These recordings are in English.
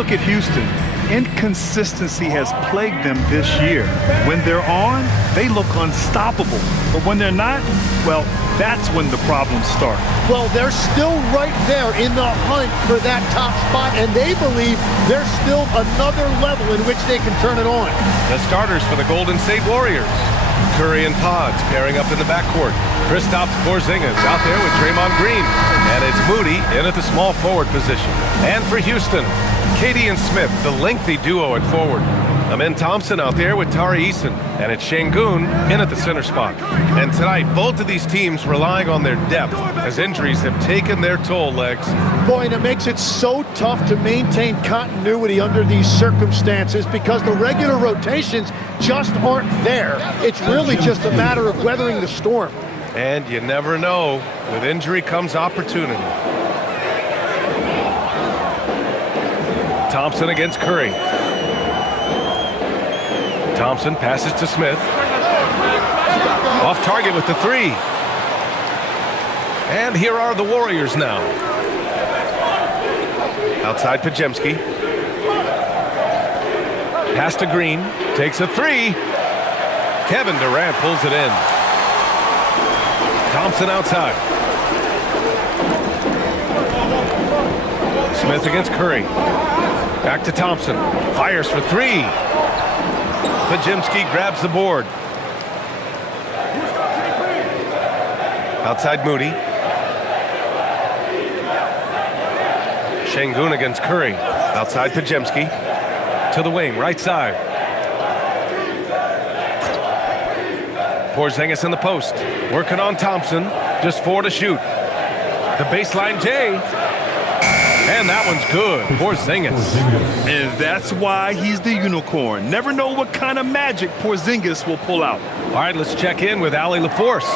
look at Houston, inconsistency has plagued them this year. When they're on, they look unstoppable. But when they're not, well, that's when the problems start. Well, they're still right there in the hunt for that top spot, and they believe there's still another level in which they can turn it on. The starters for the Golden State Warriors. Curry and Pods pairing up in the backcourt. Kristaps Porzingis out there with Draymond Green. And it's Moody in at the small forward position. And for Houston, Katie and Smith, the lengthy duo at forward. Amen Thompson out there with Tari Eason. And it's Şengün in at the center spot. And tonight, both of these teams relying on their depth as injuries have taken their toll, Legs. Boy, and it makes it so tough to maintain continuity under these circumstances because the regular rotations just aren't there. It's really just a matter of weathering the storm. And you never know. With injury comes opportunity. Thompson against Curry. Thompson passes to Smith. Off target with the three. And here are the Warriors now. Outside Podziemski. Pass to Green. Takes a three. Kevin Durant pulls it in. Thompson outside. Smith against Curry. Back to Thompson. Fires for three. Podziemski grabs the board. Outside Moody. Şengün against Curry. Outside Podziemski. To the wing, right side. Porzingis in the post. Working on Thompson. Just 4 to shoot. The baseline J. And that one's good. Porzingis. And that's why he's the unicorn. Never know what kind of magic Porzingis will pull out. All right, let's check in with Allie LaForce.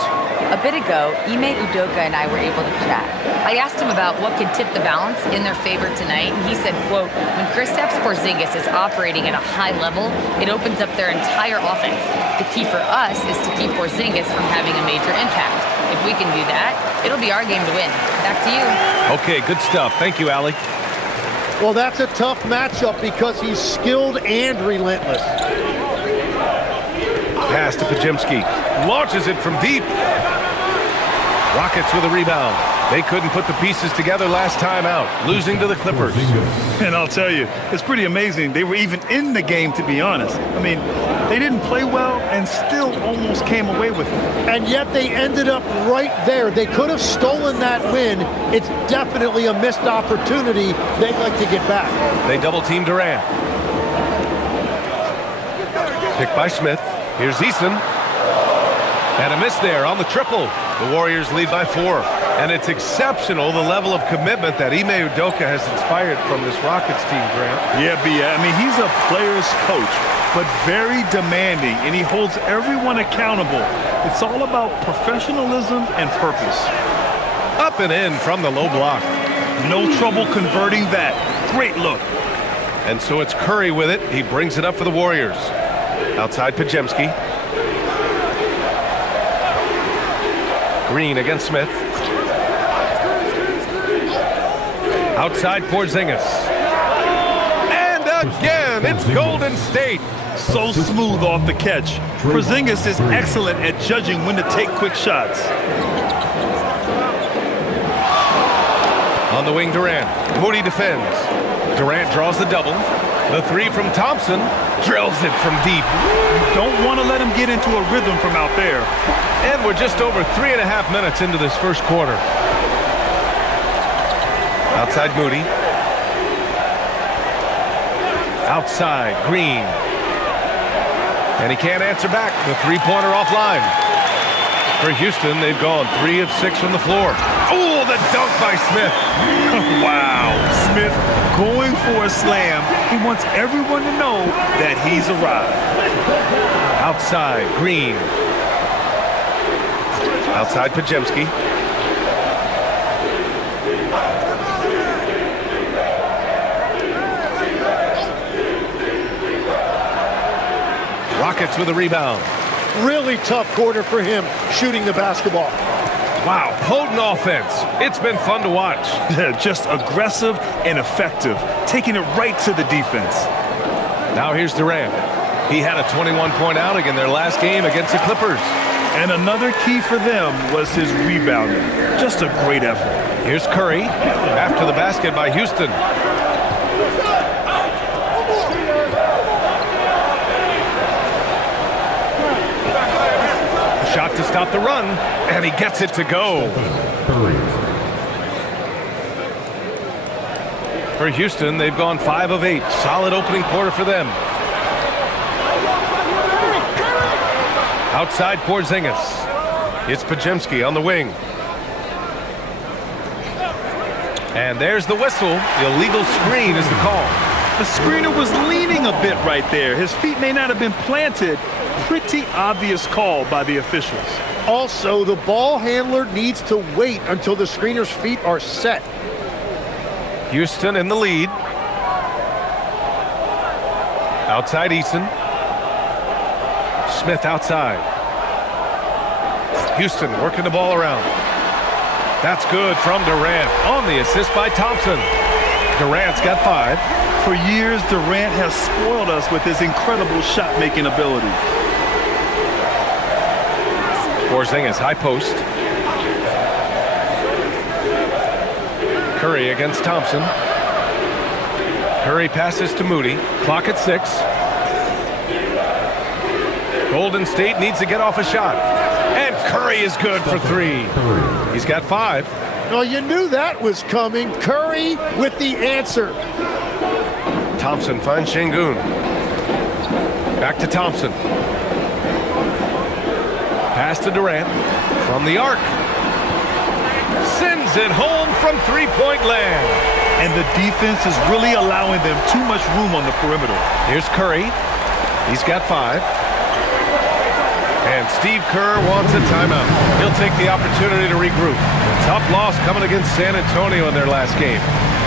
A bit ago, Ime Udoka and I were able to chat. I asked him about what could tip the balance in their favor tonight, and he said, quote, when Kristaps Porzingis is operating at a high level, it opens up their entire offense. The key for us is to keep Porzingis from having a major impact. If we can do that, it'll be our game to win. Back to you. Okay, good stuff. Thank you, Allie. Well, that's a tough matchup because he's skilled and relentless. Pass to Podziemski. Launches it from deep. Rockets with a rebound. They couldn't put the pieces together last time out, losing to the Clippers. And I'll tell you, it's pretty amazing. They were even in the game, to be honest. I mean, they didn't play well and still almost came away with it. And yet they ended up right there. They could have stolen that win. It's definitely a missed opportunity they'd like to get back. They double-team Durant. Picked by Smith. Here's Eason. And a miss there on the triple. The Warriors lead by 4. And it's exceptional, the level of commitment that Ime Udoka has inspired from this Rockets team, Grant. Yeah, I mean, he's a player's coach, but very demanding, and he holds everyone accountable. It's all about professionalism and purpose. Up and in from the low block. No trouble converting that. Great look. And so it's Curry with it. He brings it up for the Warriors. Outside Podziemski. Green against Smith. Outside Porzingis. And again, it's Golden State. So smooth off the catch. Porzingis is excellent at judging when to take quick shots. On the wing, Durant. Moody defends. Durant draws the double. The three from Thompson. Drills it from deep. Don't want to let him get into a rhythm from out there. And we're just over 3.5 minutes into this first quarter. Outside Moody. Outside Green. And he can't answer back. The three-pointer offline. For Houston, they've gone 3 of 6 from the floor. Oh, the dunk by Smith. Wow. Smith going for a slam. He wants everyone to know that he's arrived. Outside Green. Outside Podziemski. Rockets with a rebound. Really tough quarter for him shooting the basketball. Wow, potent offense. It's been fun to watch. Just aggressive and effective, taking it right to the defense. Now here's Durant. He had a 21-point outing in their last game against the Clippers. And another key for them was his rebounding. Just a great effort. Here's Curry after the basket by Houston. Shot to stop the run, and he gets it to go. For Houston, they've gone 5 of 8. Solid opening quarter for them. Outside Porzingis. It's Podziemski on the wing. And there's the whistle. Illegal screen is the call. The screener was leaning a bit right there. His feet may not have been planted. Pretty obvious call by the officials. Also, the ball handler needs to wait until the screener's feet are set. Houston in the lead. Outside Eason. Smith outside. Houston working the ball around. That's good from Durant on the assist by Thompson. Durant's got 5. For years, Durant has spoiled us with his incredible shot-making ability. Porzingis high post. Curry against Thompson. Curry passes to Moody. Clock at 6. Golden State needs to get off a shot. And Curry is good for 3. He's got 5. Well, you knew that was coming. Curry with the answer. Thompson finds Şengün. Back to Thompson. Pass to Durant. From the arc. Sends it home from three-point land. And the defense is really allowing them too much room on the perimeter. Here's Curry. He's got 5. And Steve Kerr wants a timeout. He'll take the opportunity to regroup. Tough loss coming against San Antonio in their last game.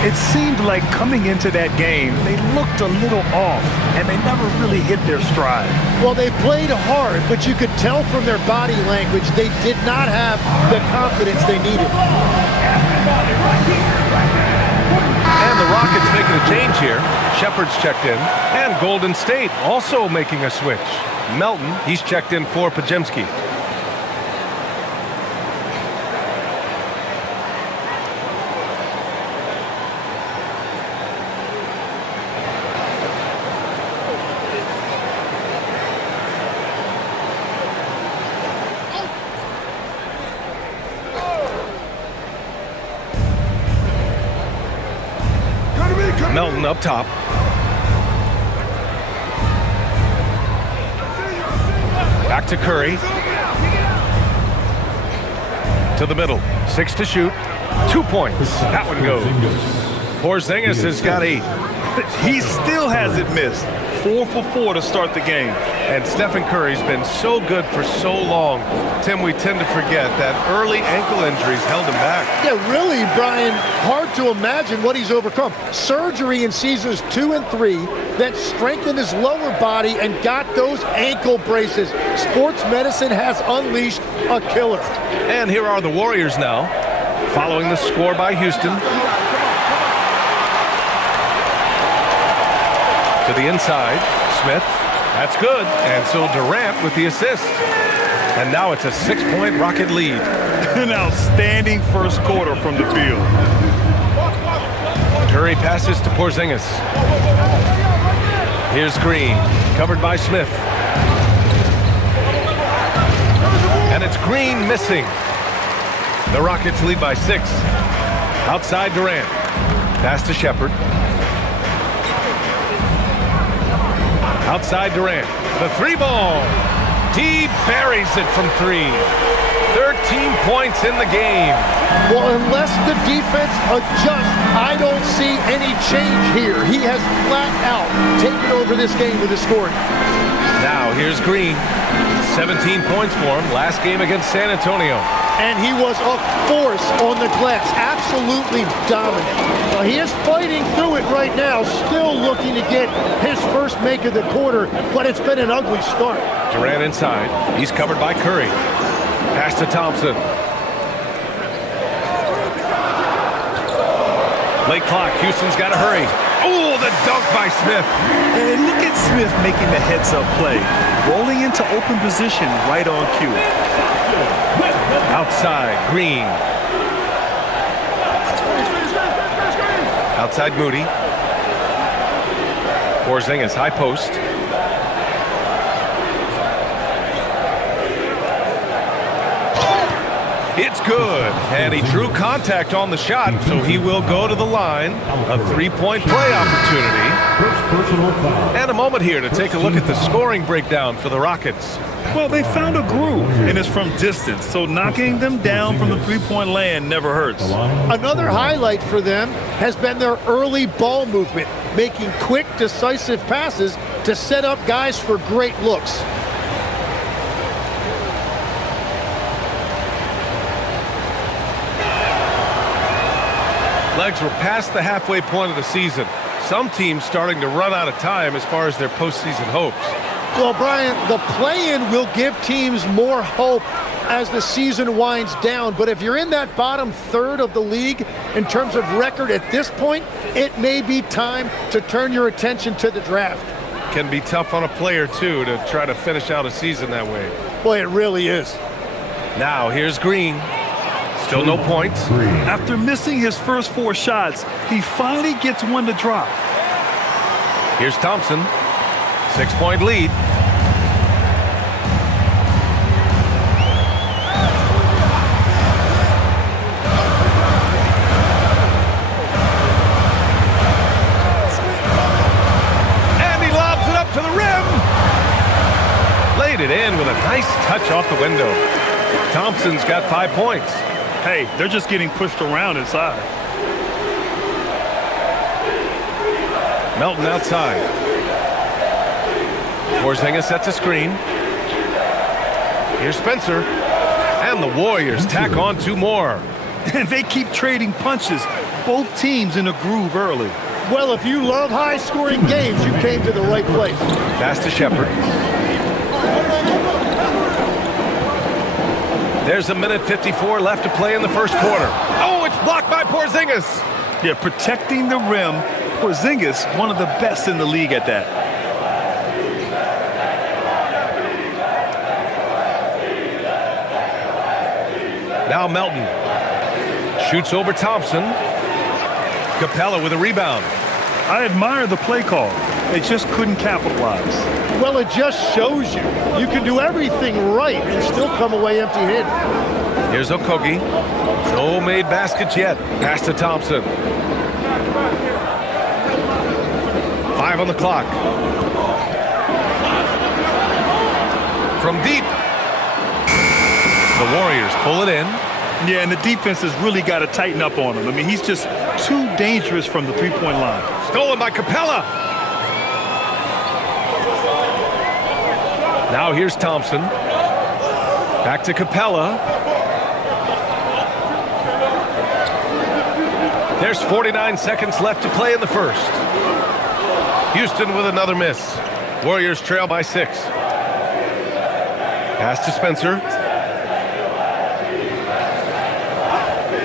It seemed like coming into that game, they looked a little off, and they never really hit their stride. Well, they played hard, but you could tell from their body language they did not have the confidence they needed. And the Rockets making a change here. Shepard's checked in, and Golden State also making a switch. Melton, he's checked in for Podziemski. Melton up top. Back to Curry. To the middle. 6 to shoot. 2 points. That one goes. Porzingis has got 8. He still hasn't missed. 4 for 4 to start the game. And Stephen Curry's been so good for so long. Tim, we tend to forget that early ankle injuries held him back. Yeah, really, Brian, hard to imagine what he's overcome. Surgery in seasons 2 and 3 that strengthened his lower body and got those ankle braces. Sports medicine has unleashed a killer. And here are the Warriors now, following the score by Houston. To the inside, Smith. That's good. And so Durant with the assist. And now it's a 6-point Rocket lead. An outstanding first quarter from the field. Curry passes to Porzingis. Here's Green, covered by Smith. And it's Green missing. The Rockets lead by 6. Outside Durant. Pass to Shepard. Outside Durant. The 3-ball. He buries it from 3. 13 points in the game. Well, unless the defense adjusts, I don't see any change here. He has flat out taken over this game with his scoring. Now here's Green. 17 points for him last game against San Antonio. And he was a force on the glass. Absolutely dominant. Well, he is fighting through it right now, still looking to get his first make of the quarter, but it's been an ugly start. Durant inside. He's covered by Curry. Pass to Thompson. Late clock. Houston's got to hurry. Oh, the dunk by Smith. And look at Smith making the heads-up play. Rolling into open position right on cue. Outside, Green. Outside, Moody. Porzingis, high post. It's good, and he drew contact on the shot, so he will go to the line. A three-point play opportunity. And a moment here to take a look at the scoring breakdown for the Rockets. Well, they found a groove, and it's from distance, so knocking them down from the three-point land never hurts. Another highlight for them has been their early ball movement, making quick, decisive passes to set up guys for great looks. Legs were past the halfway point of the season. Some teams starting to run out of time as far as their postseason hopes. Well, Brian, the play-in will give teams more hope as the season winds down. But if you're in that bottom third of the league in terms of record at this point, it may be time to turn your attention to the draft. Can be tough on a player, too, to try to finish out a season that way. Boy, it really is. Now, here's Green. Still no points. After missing his first 4 shots, he finally gets one to drop. Here's Thompson. 6-point lead. And he lobs it up to the rim. Laid it in with a nice touch off the window. Thompson's got 5 points. Hey, they're just getting pushed around inside. Melton outside. Porzingis sets a screen. Here's Spencer. And the Warriors tack on 2 more. And they keep trading punches. Both teams in a groove early. Well, if you love high-scoring games, you came to the right place. Pass to Shepard. There's 1:54 left to play in the first quarter. Oh, it's blocked by Porzingis. Yeah, protecting the rim. Porzingis, one of the best in the league at that. Now Melton. Shoots over Thompson. Capella with a rebound. I admire the play call. They just couldn't capitalize. Well, it just shows you can do everything right and still come away empty-handed. Here's Okogie. No made baskets yet. Pass to Thompson. 5 on the clock. From deep. The Warriors pull it in. Yeah, and the defense has really got to tighten up on him. I mean, he's just too dangerous from the three-point line. Stolen by Capella. Now here's Thompson. Back to Capella. There's 49 seconds left to play in the first. Houston with another miss. Warriors trail by 6. Pass to Spencer.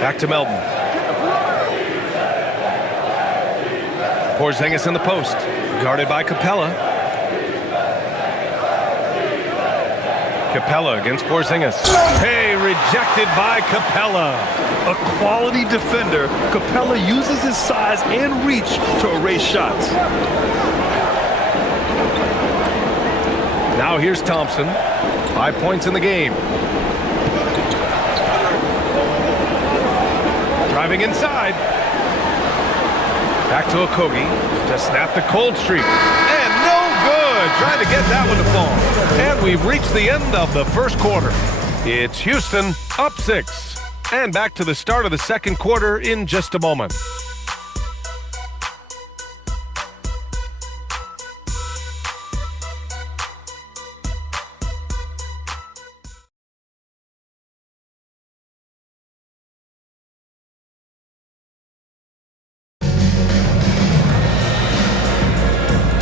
Back to Melton. Porzingis in the post. Guarded by Capella. Capella against Porzingis. Hey, rejected by Capella. A quality defender, Capella uses his size and reach to erase shots. Now here's Thompson. 5 points in the game. Driving inside. Back to Okogie to snap the cold streak. And no good. Trying to get that one to fall. And we've reached the end of the first quarter. It's Houston up 6. And back to the start of the second quarter in just a moment.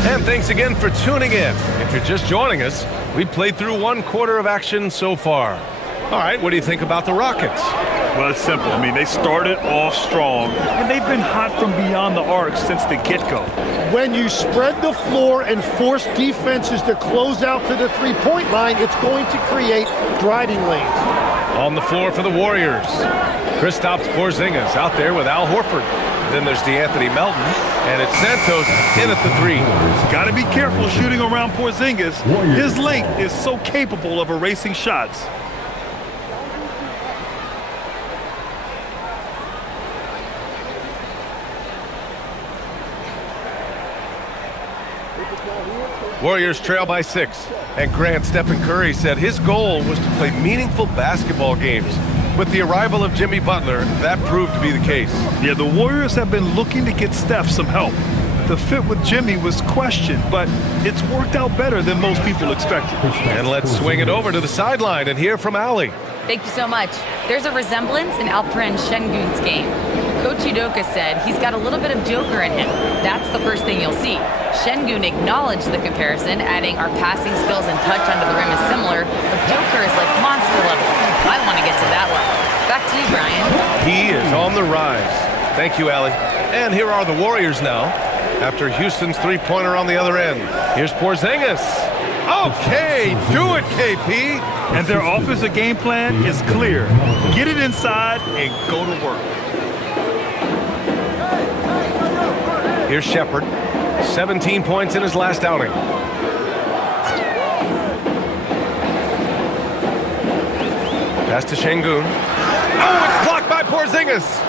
And thanks again for tuning in. If you're just joining us, we played through 1 quarter of action so far. All right, what do you think about the Rockets? Well, it's simple. I mean, they started off strong, and they've been hot from beyond the arc since the get-go. When you spread the floor and force defenses to close out to the three-point line, it's going to create driving lanes. On the floor for the Warriors, Kristaps Porzingis out there with Al Horford. Then there's DeAnthony Melton, and it's Santos in at the three. Got to be careful shooting around Porzingis. His length is so capable of erasing shots. Warriors trail by 6, and Grant Stephen Curry said his goal was to play meaningful basketball games. With the arrival of Jimmy Butler, that proved to be the case. Yeah, the Warriors have been looking to get Steph some help. The fit with Jimmy was questioned, but it's worked out better than most people expected. And let's swing it over to the sideline and hear from Allie. Thank you so much. There's a resemblance in Alperen Şengün's game. Coach Udoka said he's got a little bit of Joker in him. That's the first thing you'll see. Şengün acknowledged the comparison, adding our passing skills and touch under the rim is similar, but Joker is like monster level. I want to get to that level. Back to you, Brian. He is on the rise. Thank you, Allie. And here are the Warriors now, after Houston's three-pointer on the other end. Here's Porzingis. Okay, do it, KP. And their offensive game plan is clear. Get it inside and go to work. Here's Shepherd. 17 points in his last outing. Pass to Şengün. Oh, it's blocked by Porzingis.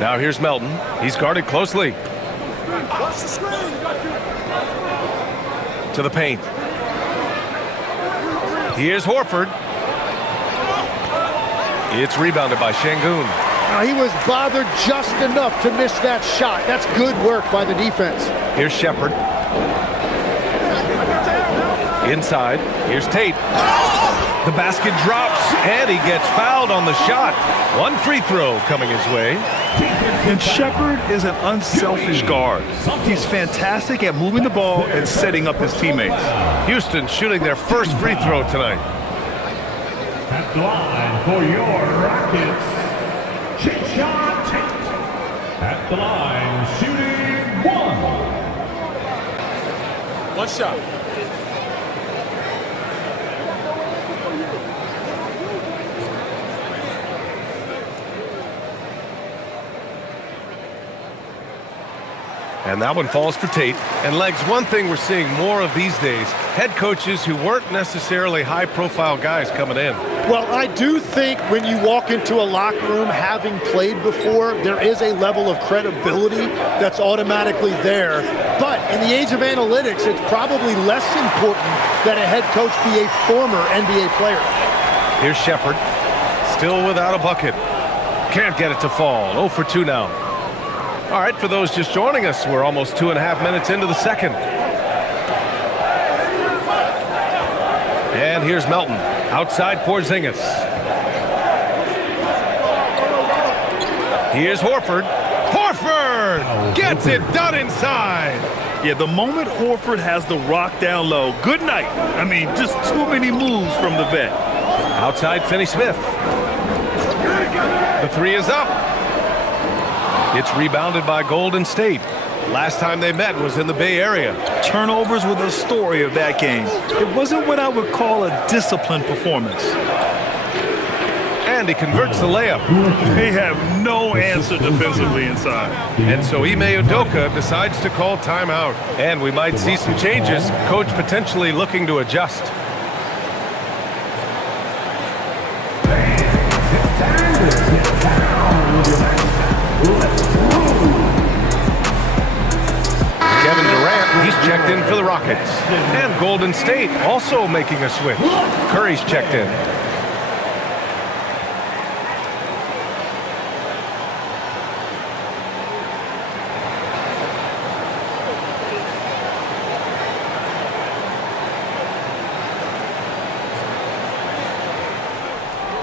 Now here's Melton. He's guarded closely. To the paint. Here's Horford. It's rebounded by Şengün. Now, he was bothered just enough to miss that shot. That's good work by the defense. Here's Shepherd. Inside. Here's Tate. The basket drops, and he gets fouled on the shot. One free throw coming his way. And Shepherd is an unselfish guard. He's fantastic at moving the ball and setting up his teammates. Houston shooting their first free throw tonight. At the line for your Rockets, Shot Tate. At the line, shooting one shot. And that one falls for Tate. And Legs, one thing we're seeing more of these days, head coaches who weren't necessarily high-profile guys coming in. Well, I do think when you walk into a locker room having played before, there is a level of credibility that's automatically there. But in the age of analytics, it's probably less important that a head coach be a former NBA player. Here's Shepherd, still without a bucket. Can't get it to fall. 0 for 2 now. All right, for those just joining us, we're almost 2.5 minutes into the second. And here's Melton, outside Porzingis. Here's Horford. Horford gets it done inside. Yeah, the moment Horford has the rock down low, good night. I mean, just too many moves from the vet. Outside Finney-Smith. The three is up. It's rebounded by Golden State. Last time they met was in the Bay Area. Turnovers were the story of that game. It wasn't what I would call a disciplined performance. And he converts the layup. They have no answer defensively inside. And so Ime Udoka decides to call timeout. And we might see some changes. Coach potentially looking to adjust. Kevin Durant, he's checked in for the Rockets. And Golden State also making a switch. Curry's checked in.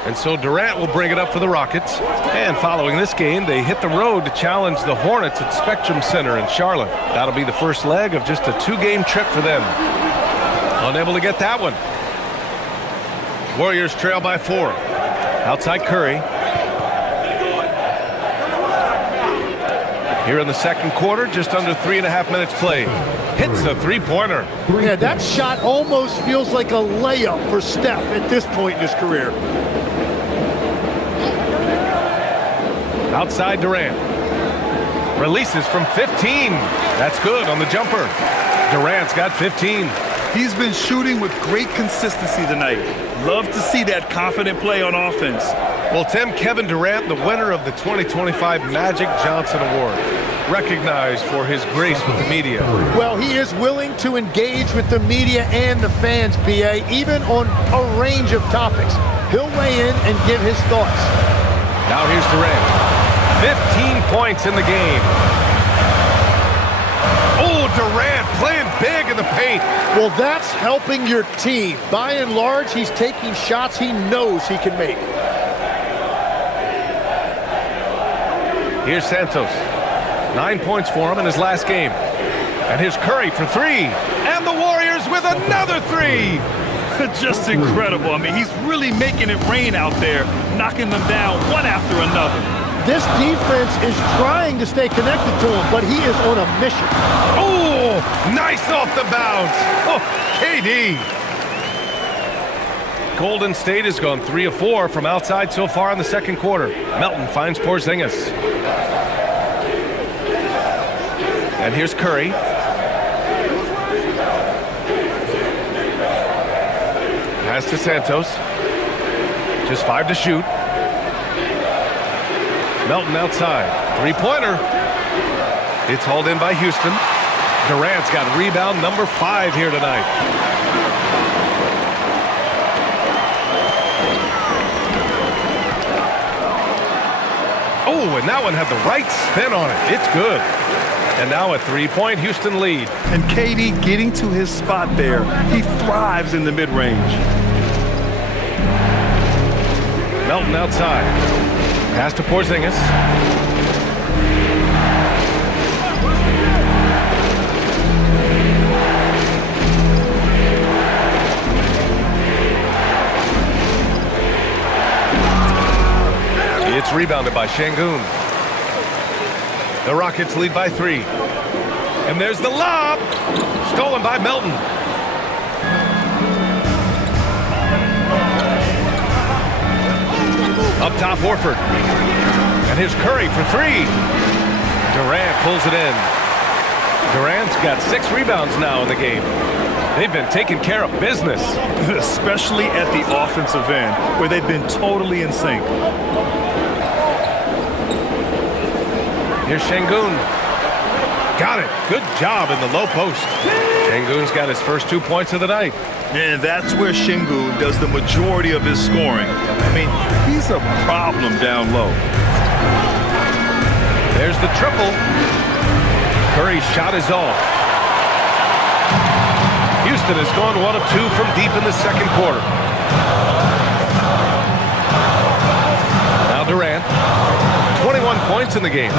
And so Durant will bring it up for the Rockets. And following this game, they hit the road to challenge the Hornets at Spectrum Center in Charlotte. That'll be the first leg of just a 2-game trip for them. Unable to get that one. Warriors trail by 4. Outside Curry. Here in the second quarter, just under 3.5 minutes played. Hits a three-pointer. Yeah, that shot almost feels like a layup for Steph at this point in his career. Outside Durant. Releases from 15. That's good on the jumper. Durant's got 15. He's been shooting with great consistency tonight. Love to see that confident play on offense. Well, Tim, Kevin Durant, the winner of the 2025 Magic Johnson Award, recognized for his grace with the media. Well, he is willing to engage with the media and the fans, B.A., even on a range of topics. He'll weigh in and give his thoughts. Now here's Durant. 15 points in the game. Oh, Durant playing big in the paint. Well, that's helping your team. By and large, he's taking shots he knows he can make. Here's Santos. 9 points for him in his last game. And here's Curry for 3. And the Warriors with another 3. Just incredible. I mean, he's really making it rain out there, knocking them down one after another. This defense is trying to stay connected to him, but he is on a mission. Oh, nice off the bounce. Oh, KD. Golden State has gone 3 of 4 from outside so far in the second quarter. Melton finds Porzingis. And here's Curry. Pass to Santos. Just 5 to shoot. Melton outside. Three-pointer. It's hauled in by Houston. Durant's got rebound number 5 here tonight. Oh, and that one had the right spin on it. It's good. And now a 3-point Houston lead. And KD getting to his spot there. He thrives in the mid-range. Melton outside. Pass to Porzingis. It's rebounded by Şengün. The Rockets lead by 3. And there's the lob. Stolen by Melton. Up top, Horford. And here's Curry for 3. Durant pulls it in. Durant's got 6 rebounds now in the game. They've been taking care of business. Especially at the offensive end, where they've been totally in sync. Here's Şengün. Got it. Good job in the low post. Şengün's got his first 2 points of the night. And that's where Şengün does the majority of his scoring. I mean, he's a problem down low. There's the triple. Curry's shot is off. Houston has gone 1 of 2 from deep in the second quarter. Now Durant. 21 points in the game.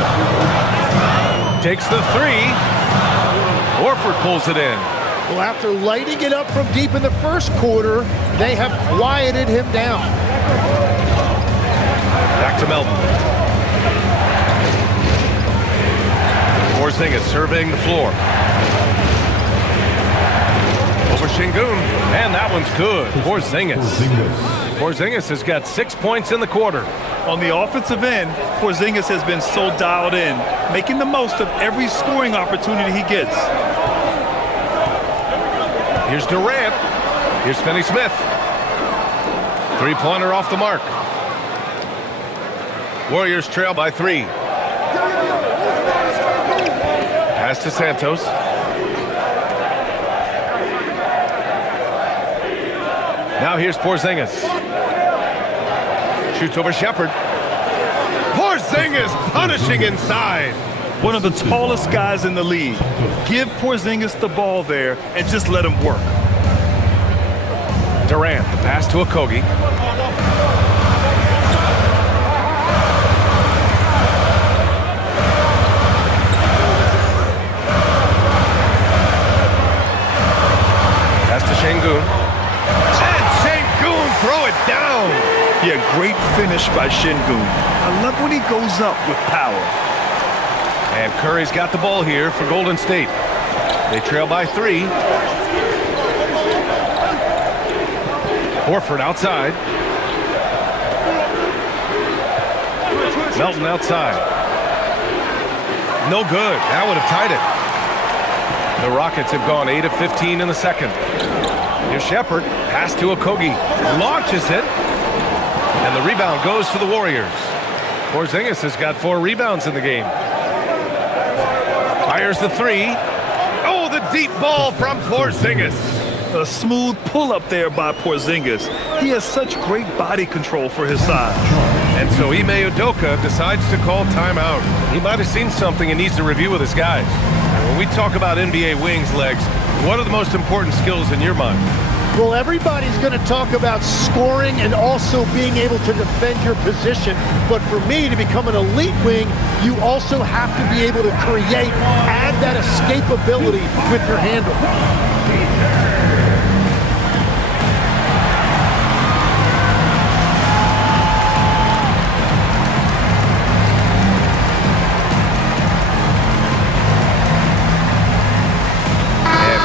Takes the 3. Horford pulls it in. Well, after lighting it up from deep in the first quarter, they have quieted him down. Back to Melton. Porzingis surveying the floor. Over Şengün. And that one's good. Porzingis has got 6 points in the quarter. On the offensive end, Porzingis has been so dialed in, making the most of every scoring opportunity he gets. Here's Durant. Here's Finney-Smith. Three-pointer off the mark. Warriors trail by 3. Pass to Santos. Now here's Porzingis. Shoots over Shepherd. Porzingis punishing inside. One of the tallest guys in the league. Give Porzingis the ball there and just let him work. Durant, the pass to Okogie. Pass to Şengün. And Şengün throw it down. Yeah, great finish by Şengün. I love when he goes up with power. And Curry's got the ball here for Golden State. They trail by 3. Horford outside. Melton outside. No good. That would have tied it. The Rockets have gone 8 of 15 in the second. Here's Shepherd. Pass to Okogie. Launches it. And the rebound goes to the Warriors. Porzingis has got 4 rebounds in the game. Fires the 3. Oh, the deep ball from Porzingis. A smooth pull-up there by Porzingis. He has such great body control for his size. And so Ime Udoka decides to call timeout. He might have seen something and needs to review with his guys. When we talk about NBA wings, Legs, what are the most important skills in your mind? Well, everybody's going to talk about scoring and also being able to defend your position. But for me, to become an elite wing, you also have to be able to create, add that escapability with your handle.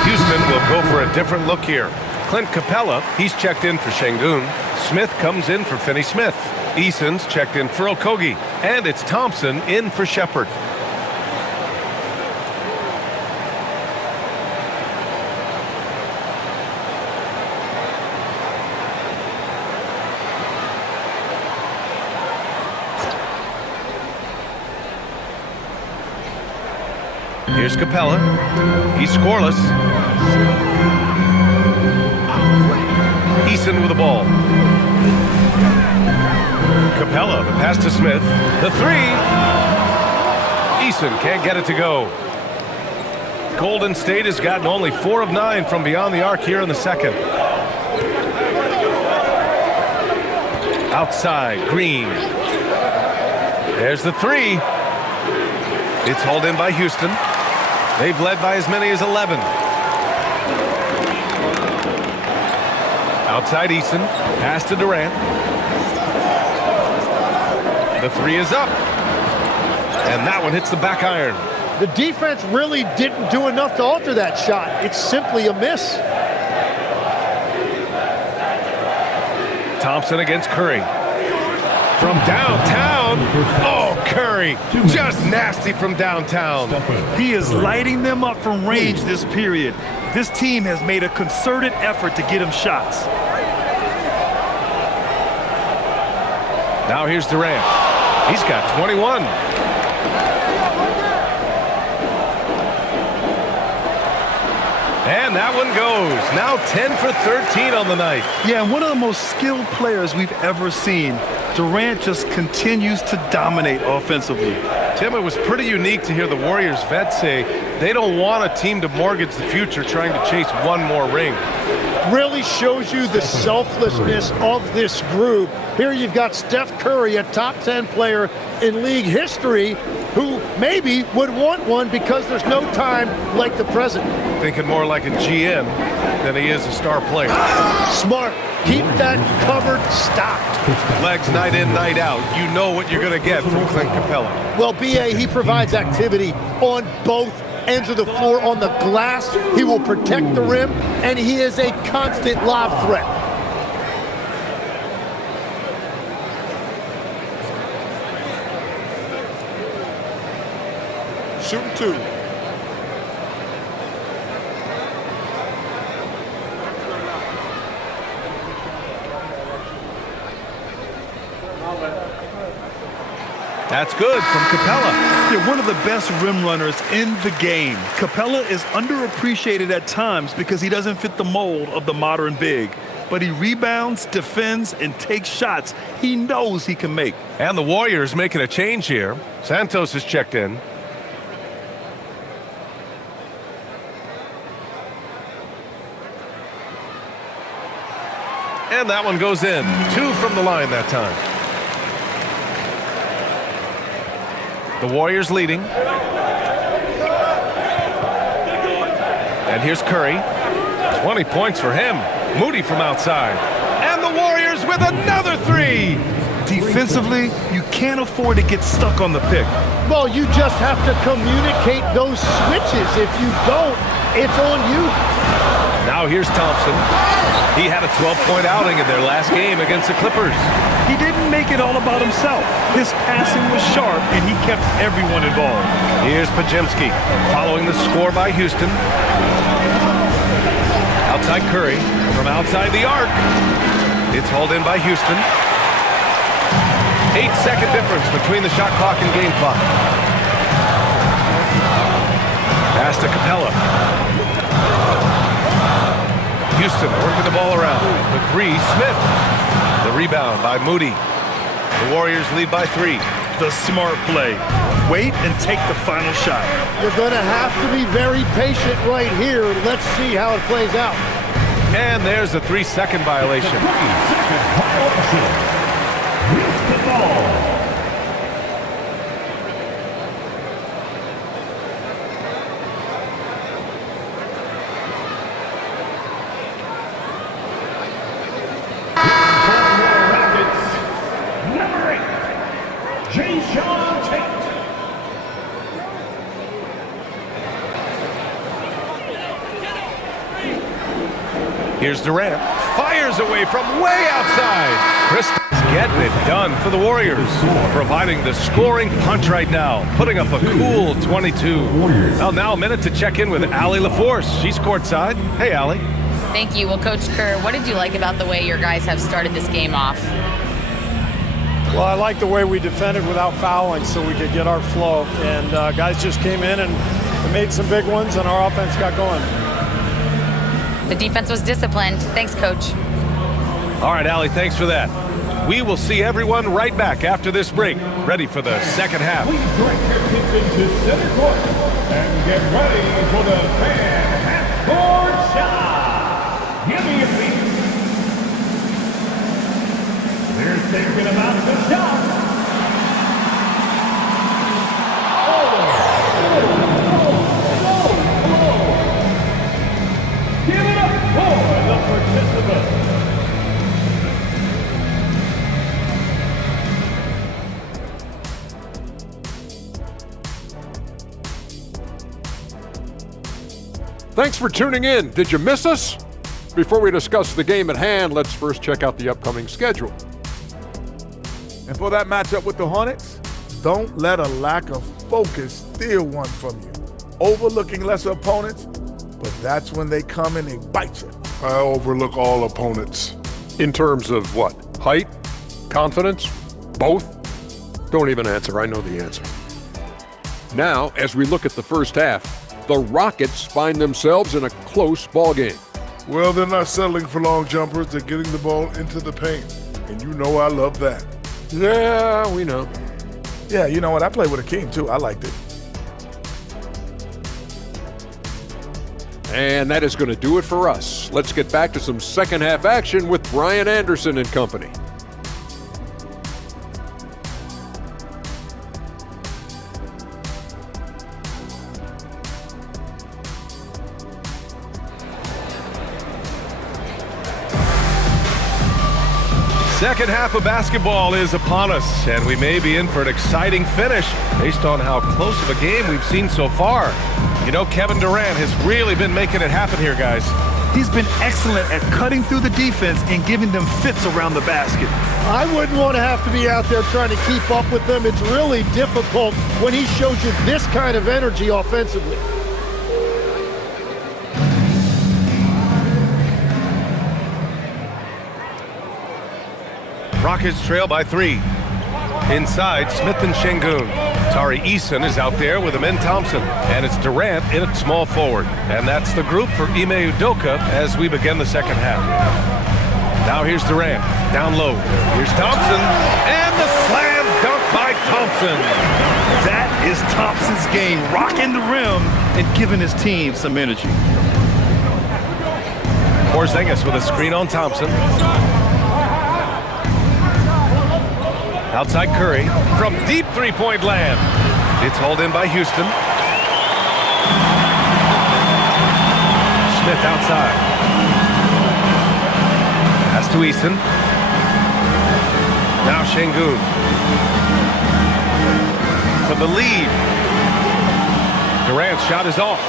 Houston will go for a different look here. Clint Capella, he's checked in for Şengün. Smith comes in for Finney-Smith. Eason's checked in for Okogie. And it's Thompson in for Shepherd. Here's Capella. He's scoreless. Eason with the ball. Capella, the pass to Smith. The 3. Eason can't get it to go. Golden State has gotten only 4 of 9 from beyond the arc here in the second. Outside, Green. There's the 3. It's hauled in by Houston. They've led by as many as 11. Outside Eason. Pass to Durant. The 3 is up. And that one hits the back iron. The defense really didn't do enough to alter that shot. It's simply a miss. Thompson against Curry. From downtown. Oh, Curry. Just nasty from downtown. He is lighting them up from range this period. This team has made a concerted effort to get him shots. Now here's Durant. He's got 21. And that one goes. Now 10 for 13 on the night. Yeah, and one of the most skilled players we've ever seen. Durant just continues to dominate offensively. Tim, it was pretty unique to hear the Warriors vets say they don't want a team to mortgage the future trying to chase one more ring. Really shows you the selflessness of this group. Here you've got Steph Curry, a top 10 player in league history, who maybe would want one because there's no time like the present. Thinking more like a GM than he is a star player. Smart. Keep that covered stocked. Legs night in, night out. You know what you're going to get from Clint Capella. Well, B.A., he provides activity on both ends of the floor. On the glass, he will protect the rim, and he is a constant lob threat. Shooting 2. That's good from Capella. They're one of the best rim runners in the game. Capella is underappreciated at times because he doesn't fit the mold of the modern big. But he rebounds, defends, and takes shots he knows he can make. And the Warriors making a change here. Santos is checked in. And that one goes in. 2 from the line that time. The Warriors leading. And here's Curry. 20 points for him. Moody from outside. And the Warriors Warriors with another three. Defensively, you can't afford to get stuck on the pick. Well, you just have to communicate those switches. If you don't, it's on you. Now here's Thompson. He had a 12-point outing in their last game against the Clippers. He didn't make it all about himself. His passing was sharp, and he kept everyone involved. Here's Pajemski following the score by Houston. Outside Curry from outside the arc. It's hauled in by Houston. 8-second difference between the shot clock and game clock. Pass to Capella. Houston working the ball around. For three, Smith. The rebound by Moody. The Warriors lead by 3. The smart play. Wait and take the final shot. You're going to have to be very patient right here. Let's see how it plays out. And there's a 3-second violation. 3-second violation. Houston ball. Here's Durant, fires away from way outside. Kristaps getting it done for the Warriors, providing the scoring punch right now, putting up a cool 22. Well, now a minute to check in with Allie LaForce. She's courtside. Hey, Allie. Thank you. Well, Coach Kerr, what did you like about the way your guys have started this game off? Well, I like the way we defended without fouling so we could get our flow. And guys just came in and made some big ones, and our offense got going. The defense was disciplined. Thanks, Coach. All right, Allie, thanks for that. We will see everyone right back after this break, ready for the second half. Please direct your attention to center court and get ready for the fan half-court shot. Give me a beat. They're thinking about the shot. Give it up for the participants. Thanks for tuning in. Did you miss us? Before we discuss the game at hand, let's first check out the upcoming schedule. And for that matchup with the Hornets, don't let a lack of focus steal one from you. Overlooking lesser opponents, but that's when they come and they bite you. I overlook all opponents. In terms of what? Height? Confidence? Both? Don't even answer. I know the answer. Now, as we look at the first half, the Rockets find themselves in a close ball game. Well, they're not settling for long jumpers. They're getting the ball into the paint. And you know I love that. Yeah, we know. Yeah, you know what? I played with a king, too. I liked it. And that is going to do it for us. Let's get back to some second half action with Brian Anderson and company. Second half of basketball is upon us, and we may be in for an exciting finish based on how close of a game we've seen so far. You know, Kevin Durant has really been making it happen here, guys. He's been excellent at cutting through the defense and giving them fits around the basket. I wouldn't want to have to be out there trying to keep up with them. It's really difficult when he shows you this kind of energy offensively. Rockets trail by 3. Inside, Smith and Şengün. Tari Eason is out there with Amin Thompson, and it's Durant in at small forward. And that's the group for Ime Udoka as we begin the second half. Now here's Durant, down low. Here's Thompson, and the slam dunk by Thompson. That is Thompson's game, rocking the rim and giving his team some energy. Porzingis with a screen on Thompson. Outside Curry from deep three-point land. It's hauled in by Houston. Smith outside. Pass to Eason. Now Şengün for the lead. Durant's shot is off.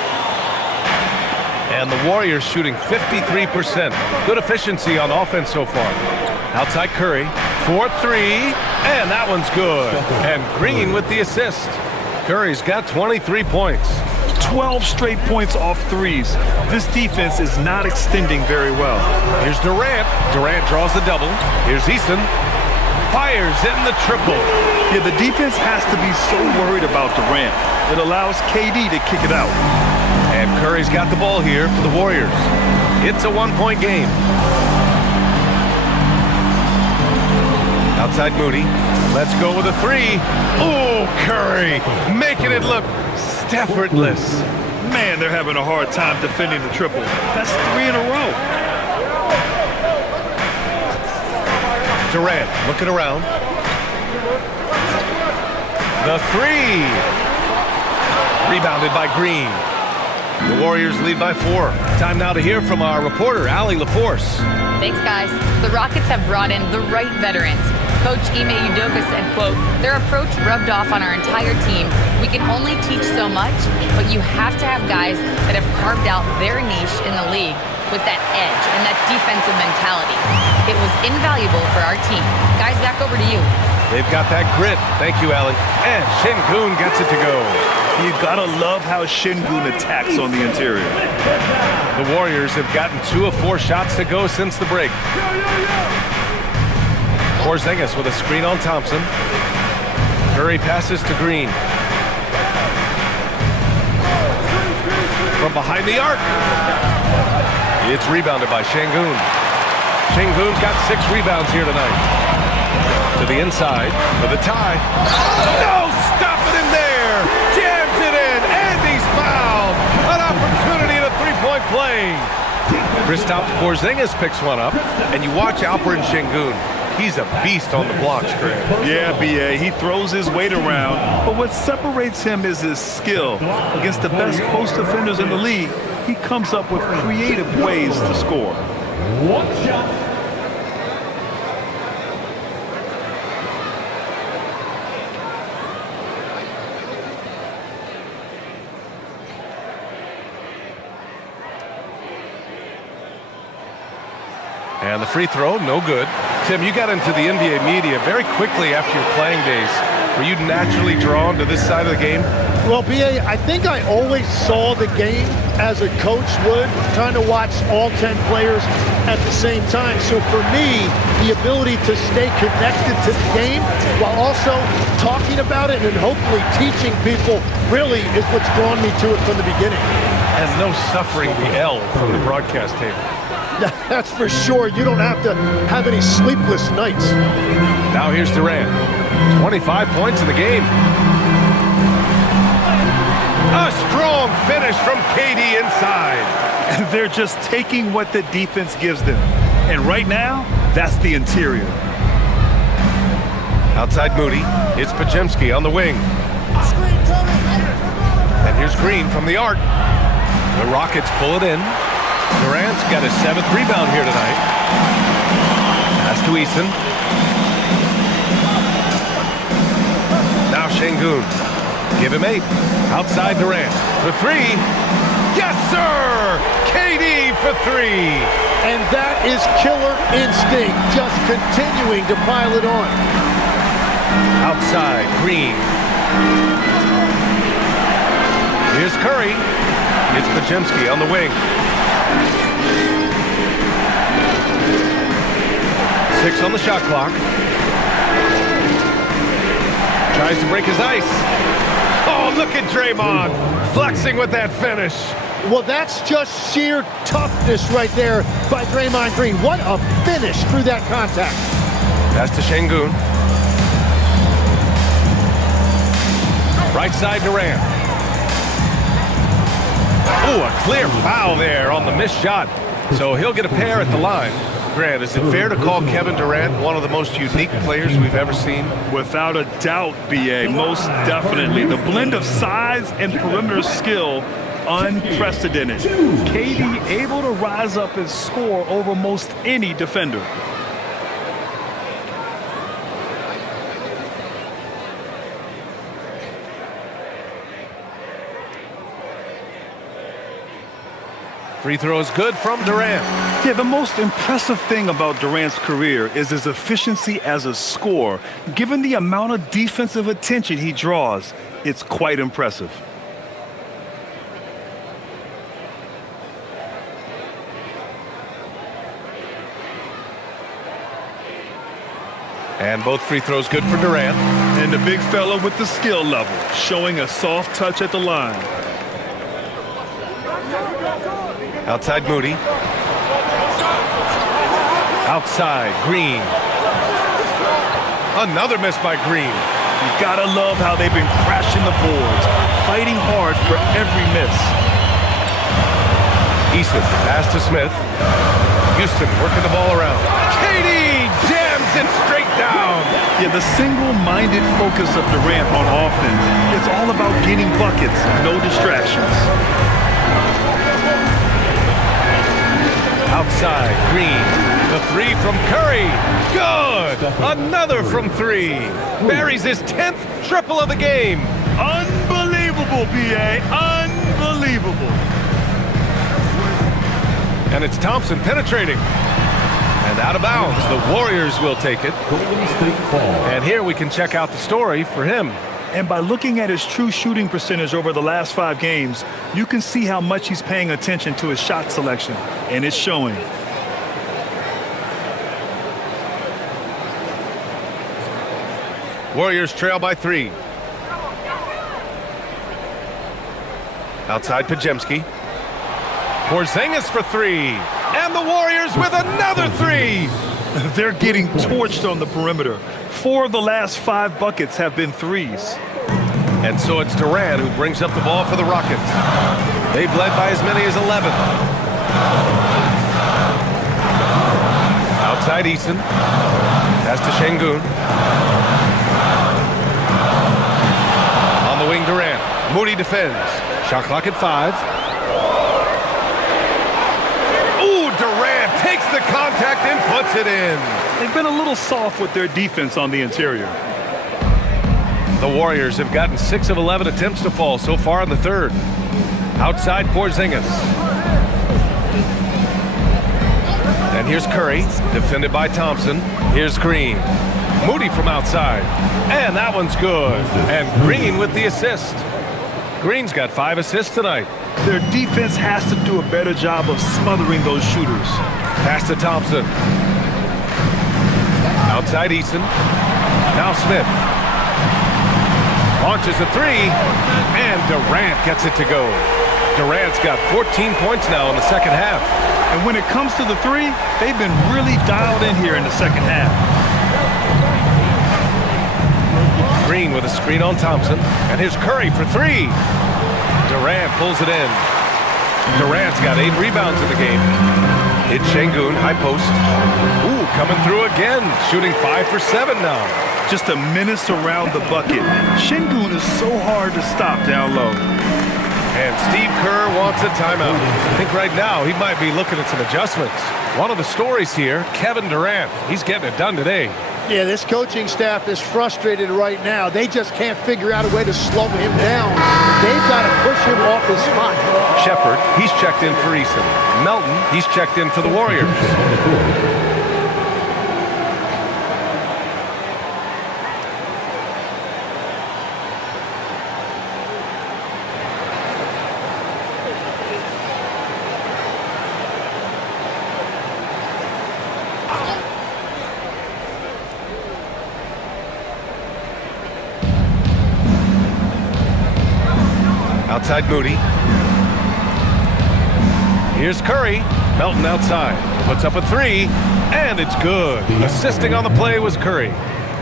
And the Warriors shooting 53%. Good efficiency on offense so far. Outside Curry for three, and that one's good. And Green with the assist. Curry's got 23 points. 12 straight points off threes. This defense is not extending very well. Here's Durant. Durant draws the double. Here's Easton. Fires in the triple. Yeah, the defense has to be so worried about Durant. It allows KD to kick it out. And Curry's got the ball here for the Warriors. It's a one-point game. Outside Moody. Let's go with a three. Oh, Curry making it look effortless. Man, they're having a hard time defending the triple. That's 3 in a row. Durant looking around. The three. Rebounded by Green. The Warriors lead by 4. Time now to hear from our reporter, Allie LaForce. Thanks, guys. The Rockets have brought in the right veterans. Coach Ime Udoka said, quote, their approach rubbed off on our entire team. We can only teach so much, but you have to have guys that have carved out their niche in the league with that edge and that defensive mentality. It was invaluable for our team. Guys, back over to you. They've got that grit. Thank you, Allie. And Şengün gets it to go. You gotta love how Şengün attacks on the interior. The Warriors have gotten 2 of 4 shots to go since the break. Porzingis with a screen on Thompson. Curry passes to Green. From behind the arc. It's rebounded by Şengün. Şengün's got 6 rebounds here tonight. To the inside for the tie. No, stop it in there. Jams it in, and he's fouled. An opportunity at a three-point play. Kristaps Porzingis picks one up, and you watch Alperen Şengün. He's a beast on the blocks, Greg. Yeah, B.A., he throws his weight around, but what separates him is his skill. Against the best post defenders in the league, he comes up with creative ways to score. One shot. And the free throw, no good. Tim, you got into the NBA media very quickly after your playing days. Were you naturally drawn to this side of the game? Well, B.A., I think I always saw the game as a coach would, trying to watch all 10 players at the same time. So for me, the ability to stay connected to the game while also talking about it and hopefully teaching people really is what's drawn me to it from the beginning. And no suffering the L from the broadcast table. That's for sure. You don't have to have any sleepless nights. Now here's Durant. 25 points in the game. A strong finish from KD inside. They're just taking what the defense gives them. And right now, that's the interior. Outside Moody. It's Podziemski on the wing. And here's Green from the arc. The Rockets pull it in. Durant's got his 7th rebound here tonight. Pass to Easton. Now Şengün. Give him 8. Outside Durant. For 3. Yes, sir! KD for 3. And that is killer instinct, just continuing to pile it on. Outside Green. Here's Curry. It's Podziemski on the wing. 6 on the shot clock. Tries to break his ice. Oh, look at Draymond flexing with that finish. Well, that's just sheer toughness right there by Draymond Green. What a finish through that contact. Pass to Şengün. Right side Durant. Oh, a clear foul there on the missed shot. So he'll get a pair at the line. Grant, is it fair to call Kevin Durant one of the most unique players we've ever seen? Without a doubt, B.A., most definitely. The blend of size and perimeter skill, unprecedented. KD able to rise up and score over most any defender. Free throw is good from Durant. Yeah, the most impressive thing about Durant's career is his efficiency as a scorer. Given the amount of defensive attention he draws, it's quite impressive. And both free throws good for Durant. And the big fella with the skill level, showing a soft touch at the line. Outside Moody. Outside Green. Another miss by Green. You gotta love how they've been crashing the boards, fighting hard for every miss. Eason pass to Smith. Houston working the ball around. KD jams it straight down. Yeah, the single-minded focus of Durant on offense. It's all about getting buckets, no distractions. Outside, Green. The three from Curry. Good. Another from three. Buries his 10th triple of the game. Unbelievable, B.A. Unbelievable. And it's Thompson penetrating. And out of bounds. The Warriors will take it. And here we can check out the story for him. And by looking at his true shooting percentage over the last 5 games, you can see how much he's paying attention to his shot selection, and it's showing. Warriors trail by 3. Outside Pajemski. Porzingis for 3. And the Warriors with another 3. They're getting torched on the perimeter. 4 of the last 5 buckets have been threes. And so it's Durant who brings up the ball for the Rockets. They've led by as many as 11. Outside Eason. Pass to Şengün. On the wing, Durant. Moody defends. Shot clock at 5. Ooh, Durant takes the contact and puts it in. They've been a little soft with their defense on the interior. The Warriors have gotten 6 of 11 attempts to fall so far in the third. Outside Porzingis. And here's Curry, defended by Thompson. Here's Green. Moody from outside. And that one's good. And Green with the assist. Green's got 5 assists tonight. Their defense has to do a better job of smothering those shooters. Pass to Thompson. Outside Eason. Now Smith. Launches a 3. And Durant gets it to go. Durant's got 14 points now in the second half. And when it comes to the 3, they've been really dialed in here in the second half. Green with a screen on Thompson. And here's Curry for 3. Durant pulls it in. Durant's got 8 rebounds in the game. It's Şengün, high post. Ooh, coming through again. Shooting 5 for 7 now. Just a menace around the bucket. Şengün is so hard to stop down low. And Steve Kerr wants a timeout. I think right now he might be looking at some adjustments. One of the stories here, Kevin Durant. He's getting it done today. Yeah, this coaching staff is frustrated right now. They just can't figure out a way to slow him down. They've got to push him off his spot. Shepard, he's checked in for Eason. Melton, he's checked in for the Warriors. Outside Moody. Here's Curry. Melton outside. Puts up a 3. And it's good. Assisting on the play was Curry.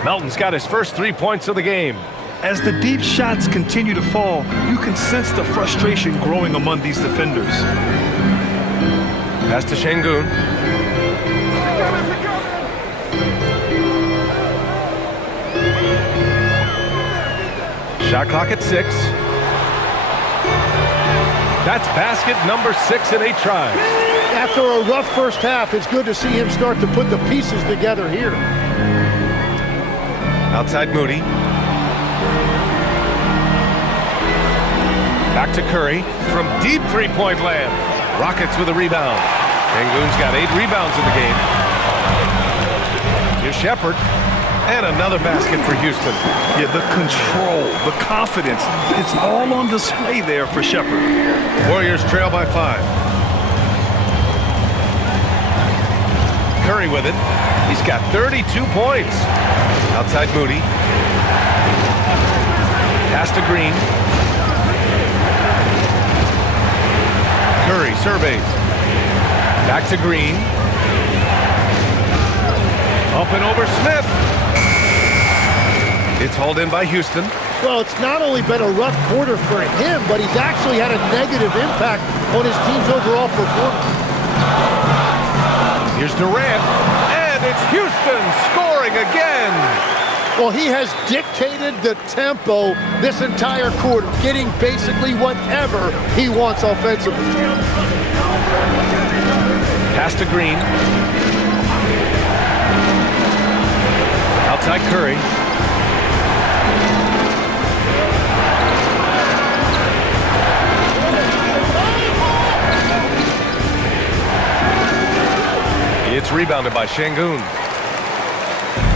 Melton's got his first 3 points of the game. As the deep shots continue to fall, you can sense the frustration growing among these defenders. Pass to Şengün. Shot clock at 6. That's basket number 6 in 8 tries. After a rough first half, it's good to see him start to put the pieces together here. Outside Moody. Back to Curry from deep three-point land. Rockets with a rebound. Şengün's got 8 rebounds in the game. Here's Shepherd. And another basket for Houston. Yeah, the control, the confidence, it's all on display there for Shepherd. Warriors trail by 5. Curry with it. He's got 32 points. Outside Moody. Pass to Green. Curry surveys. Back to Green. Up and over Smith. It's hauled in by Houston. Well, it's not only been a rough quarter for him, but he's actually had a negative impact on his team's overall performance. Here's Durant, and it's Houston scoring again. Well, he has dictated the tempo this entire quarter, getting basically whatever he wants offensively. Pass to Green. Outside Curry. It's rebounded by Şengün.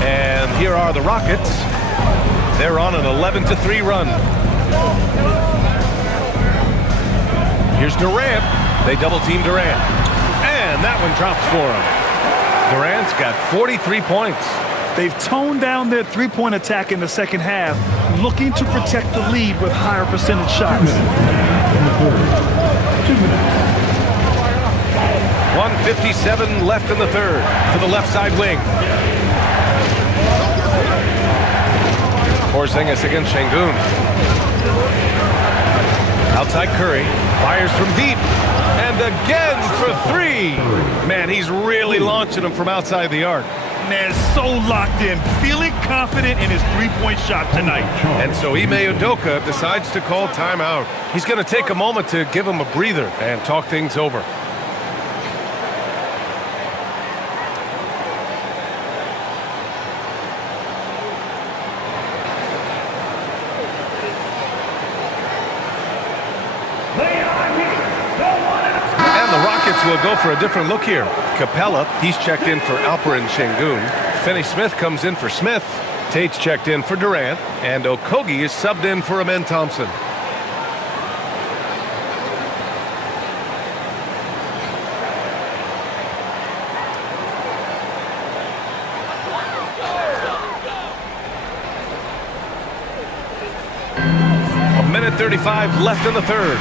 And here are the Rockets. They're on an 11-3 run. Here's Durant. They double-team Durant. And that one drops for him. Durant's got 43 points. They've toned down their three-point attack in the second half, looking to protect the lead with higher percentage shots. 1:57 left in the third. To the left side wing. Porzingis against Şengün. Outside Curry. Fires from deep. And again for 3. Man, he's really launching them from outside the arc. Man, so locked in, feeling confident in his three-point shot tonight. And so Ime Udoka decides to call timeout. He's going to take a moment to give him a breather and talk things over. Will go for a different look here. Capella, he's checked in for Alperen Şengün. Finney-Smith comes in for Smith. Tate's checked in for Durant. And Okogie is subbed in for Amen Thompson. A minute 35 left in the third.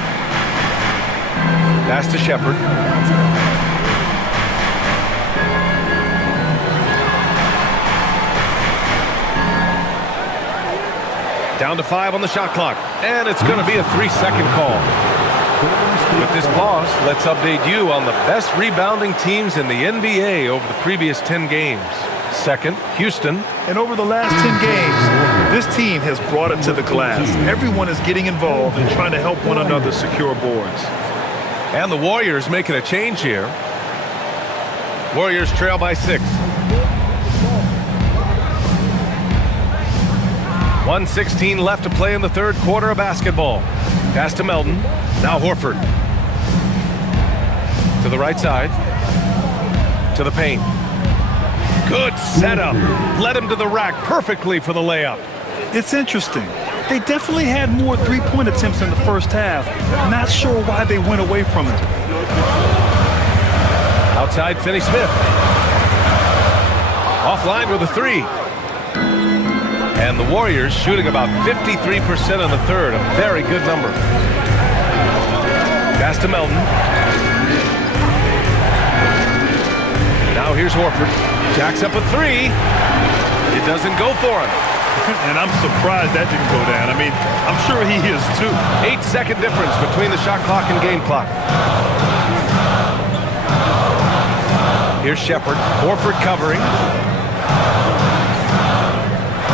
Pass to Shepherd. Down to 5 on the shot clock. And it's going to be a 3-second call. With this pause, let's update you on the best rebounding teams in the NBA over the previous 10 games. Second, Houston. And over the last 10 games, this team has brought it to the glass. Everyone is getting involved and trying to help one another secure boards. And the Warriors making a change here. Warriors trail by 6. 1:16 left to play in the third quarter of basketball. Pass to Melton. Now Horford. To the right side. To the paint. Good setup. Led him to the rack perfectly for the layup. It's interesting. They definitely had more three-point attempts in the first half. Not sure why they went away from it. Outside Finney-Smith. Offline with a 3. And the Warriors shooting about 53% in the third. A very good number. Pass to Melton. Now here's Horford. Jacks up a 3. It doesn't go for him. And I'm surprised that didn't go down. I mean, I'm sure he is too. 8-second difference between the shot clock and game clock. Here's Shepherd. Horford covering.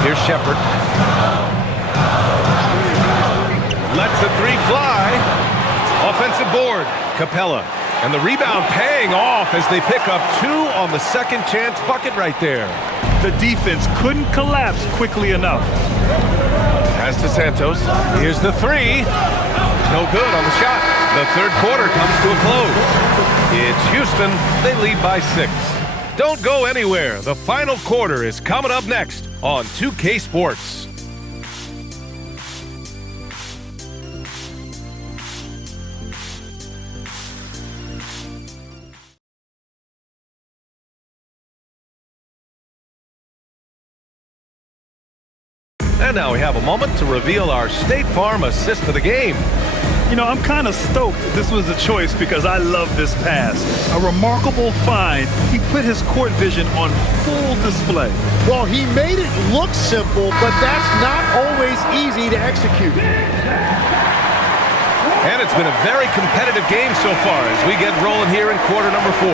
Here's Shepherd. Lets the 3 fly. Offensive board. Capella. And the rebound paying off as they pick up 2 on the second chance bucket right there. The defense couldn't collapse quickly enough. Pass to Santos. Here's the 3. No good on the shot. The third quarter comes to a close. It's Houston. They lead by 6. Don't go anywhere. The final quarter is coming up next on 2K Sports. And now we have a moment to reveal our State Farm assist of the game. You know, I'm kind of stoked this was a choice because I love this pass. A remarkable find. He put his court vision on full display. Well, he made it look simple, but that's not always easy to execute. And it's been a very competitive game so far as we get rolling here in quarter number 4.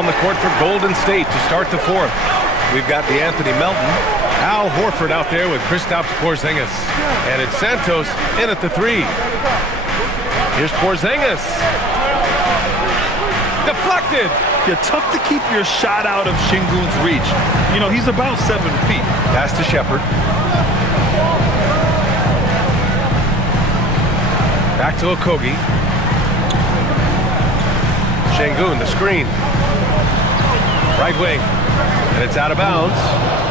On the court for Golden State to start the 4th. We've got DeAnthony Melton, Al Horford out there with Kristaps Porzingis. And it's Santos in at the 3. Here's Porzingis. Deflected. Yeah, tough to keep your shot out of Şengün's reach. You know, he's about 7 feet. Pass to Shepard. Back to Okogie. Şengün, the screen. Right wing. And it's out of bounds.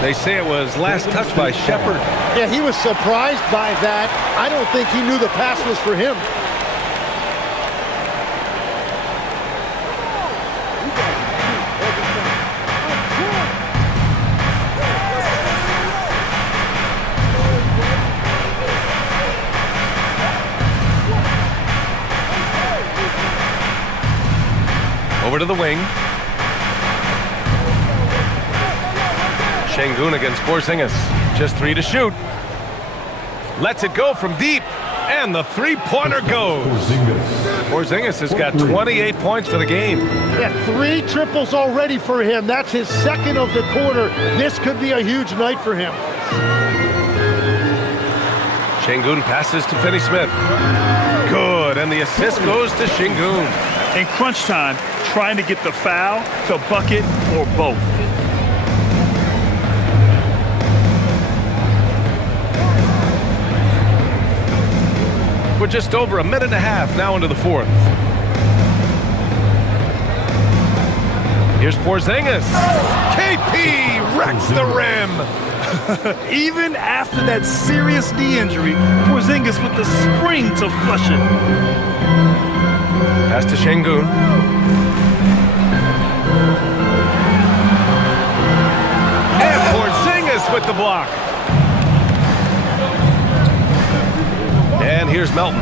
They say it was last touched by Shepard. Yeah, he was surprised by that. I don't think he knew the pass was for him. Over to the wing. Şengün against Porzingis. Just 3 to shoot. Lets it go from deep. And the three-pointer goes. Porzingis has got 28 points for the game. Yeah, 3 triples already for him. That's his 2nd of the quarter. This could be a huge night for him. Şengün passes to Finney-Smith. Good, and the assist goes to Şengün. In crunch time, trying to get the foul, the bucket, or both. We're just over a minute and a half now into the 4th. Here's Porzingis. KP wrecks the rim. Even after that serious knee injury, Porzingis with the spring to flush it. Pass to Şengün. And Porzingis with the block. And here's Melton.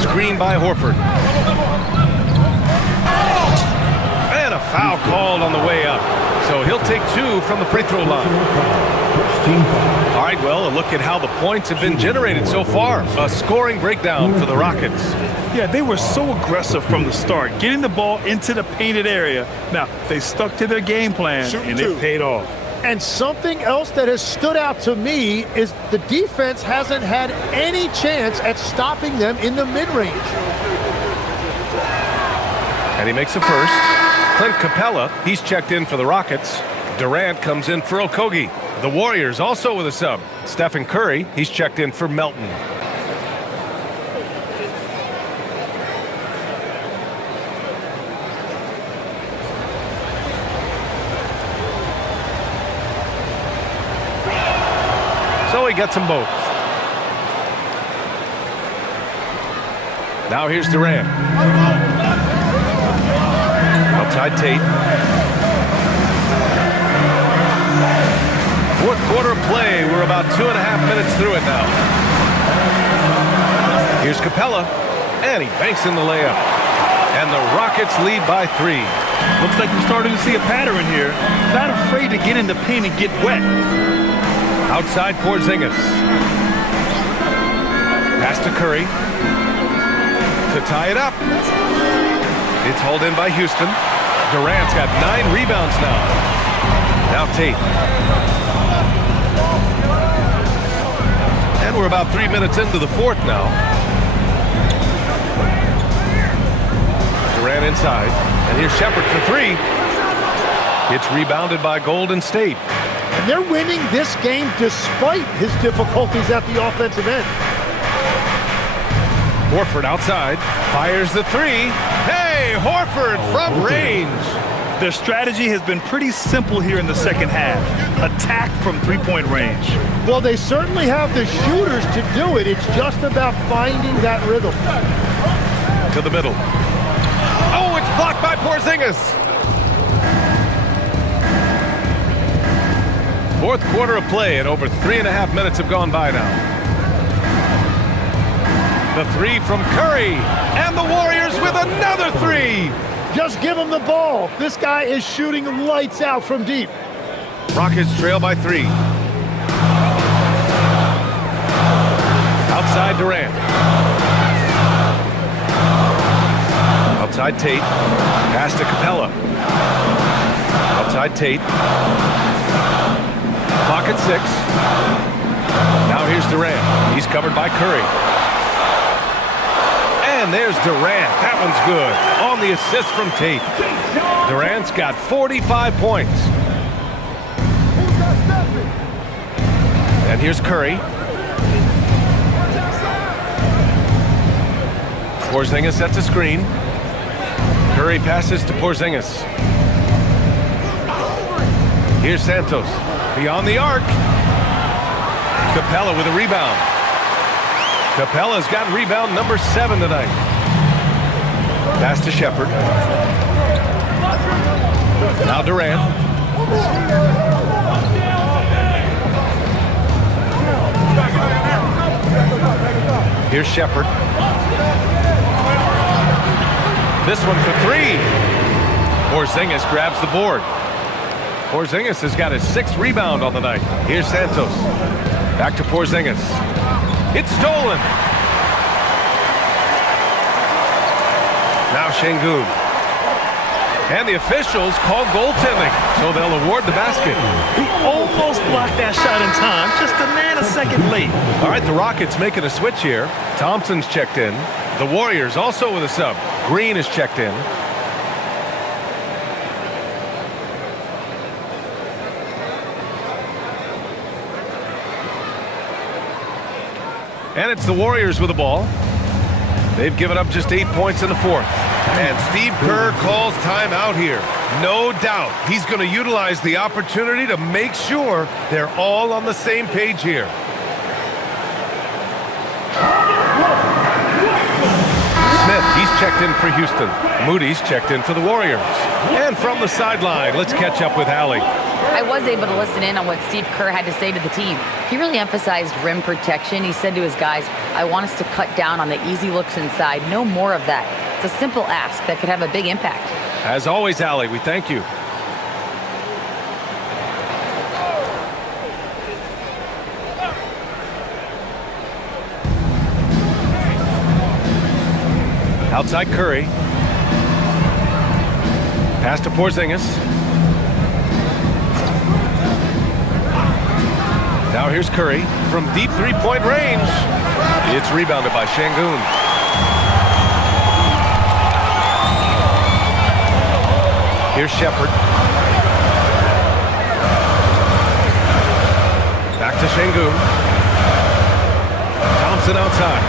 Screen by Horford. And a foul called on the way up. So he'll take 2 from the free throw line. All right, well, a look at how the points have been generated so far. A scoring breakdown for the Rockets. Yeah, they were so aggressive from the start, getting the ball into the painted area. Now, they stuck to their game plan, and it paid off. And something else that has stood out to me is the defense hasn't had any chance at stopping them in the mid-range. And he makes a first. Clint Capella, he's checked in for the Rockets. Durant comes in for Okogie. The Warriors also with a sub. Stephen Curry, he's checked in for Melton. So he gets them both. Now here's Durant. Outside Tate. 4th quarter of play. We're about 2.5 minutes through it now. Here's Capella. And he banks in the layup. And the Rockets lead by 3. Looks like we're starting to see a pattern here. Not afraid to get in the paint and get wet. Outside Porzingis. Pass to Curry. To tie it up. It's hauled in by Houston. Durant's got 9 rebounds now. Now Tate. And we're about 3 minutes into the 4th now. Durant inside. And here's Shepard for 3. It's rebounded by Golden State. And And they're winning this game despite his difficulties at the offensive end. Horford outside, fires the three. Hey, Horford from range. Their strategy has been pretty simple here in the second half. Attack from three-point range. Well, they certainly have the shooters to do it. It's just about finding that rhythm. To the middle. Oh, it's blocked by Porzingis. Fourth quarter of play, and over 3.5 minutes have gone by now. The three from Curry, and the Warriors with another three. Just give him the ball. This guy is shooting lights out from deep. Rockets trail by 3. Outside Durant. Outside Tate. Pass to Capella. Outside Tate. Clock at 6. Now here's Durant. He's covered by Curry. And there's Durant. That one's good. On the assist from Tate. Durant's got 45 points. And here's Curry. Porzingis sets a screen. Curry passes to Porzingis. Here's Santos. Beyond the arc. Capella with a rebound. Capella's got rebound number 7 tonight. Pass to Shepherd. Now Durant. Here's Shepherd. This one for 3. Porzingis grabs the board. Porzingis has got his 6th rebound on the night. Here's Santos. Back to Porzingis. It's stolen. Now Şengün. And the officials call goaltending, so they'll award the basket. He almost blocked that shot in time, just a nanosecond late. All right, the Rockets making a switch here. Thompson's checked in. The Warriors also with a sub. Green is checked in. And it's the Warriors with the ball. They've given up just 8 points in the 4th. And Steve Kerr calls timeout here. No doubt he's going to utilize the opportunity to make sure they're all on the same page here. Smith, he's checked in for Houston. Moody's checked in for the Warriors. And from the sideline, let's catch up with Allie. I was able to listen in on what Steve Kerr had to say to the team. He really emphasized rim protection. He said to his guys, I want us to cut down on the easy looks inside. No more of that. It's a simple ask that could have a big impact. As always, Allie, we thank you. Outside Curry. Pass to Porzingis. Now here's Curry from deep three-point range. It's rebounded by Şengün. Here's Shepherd. Back to Şengün. Thompson outside.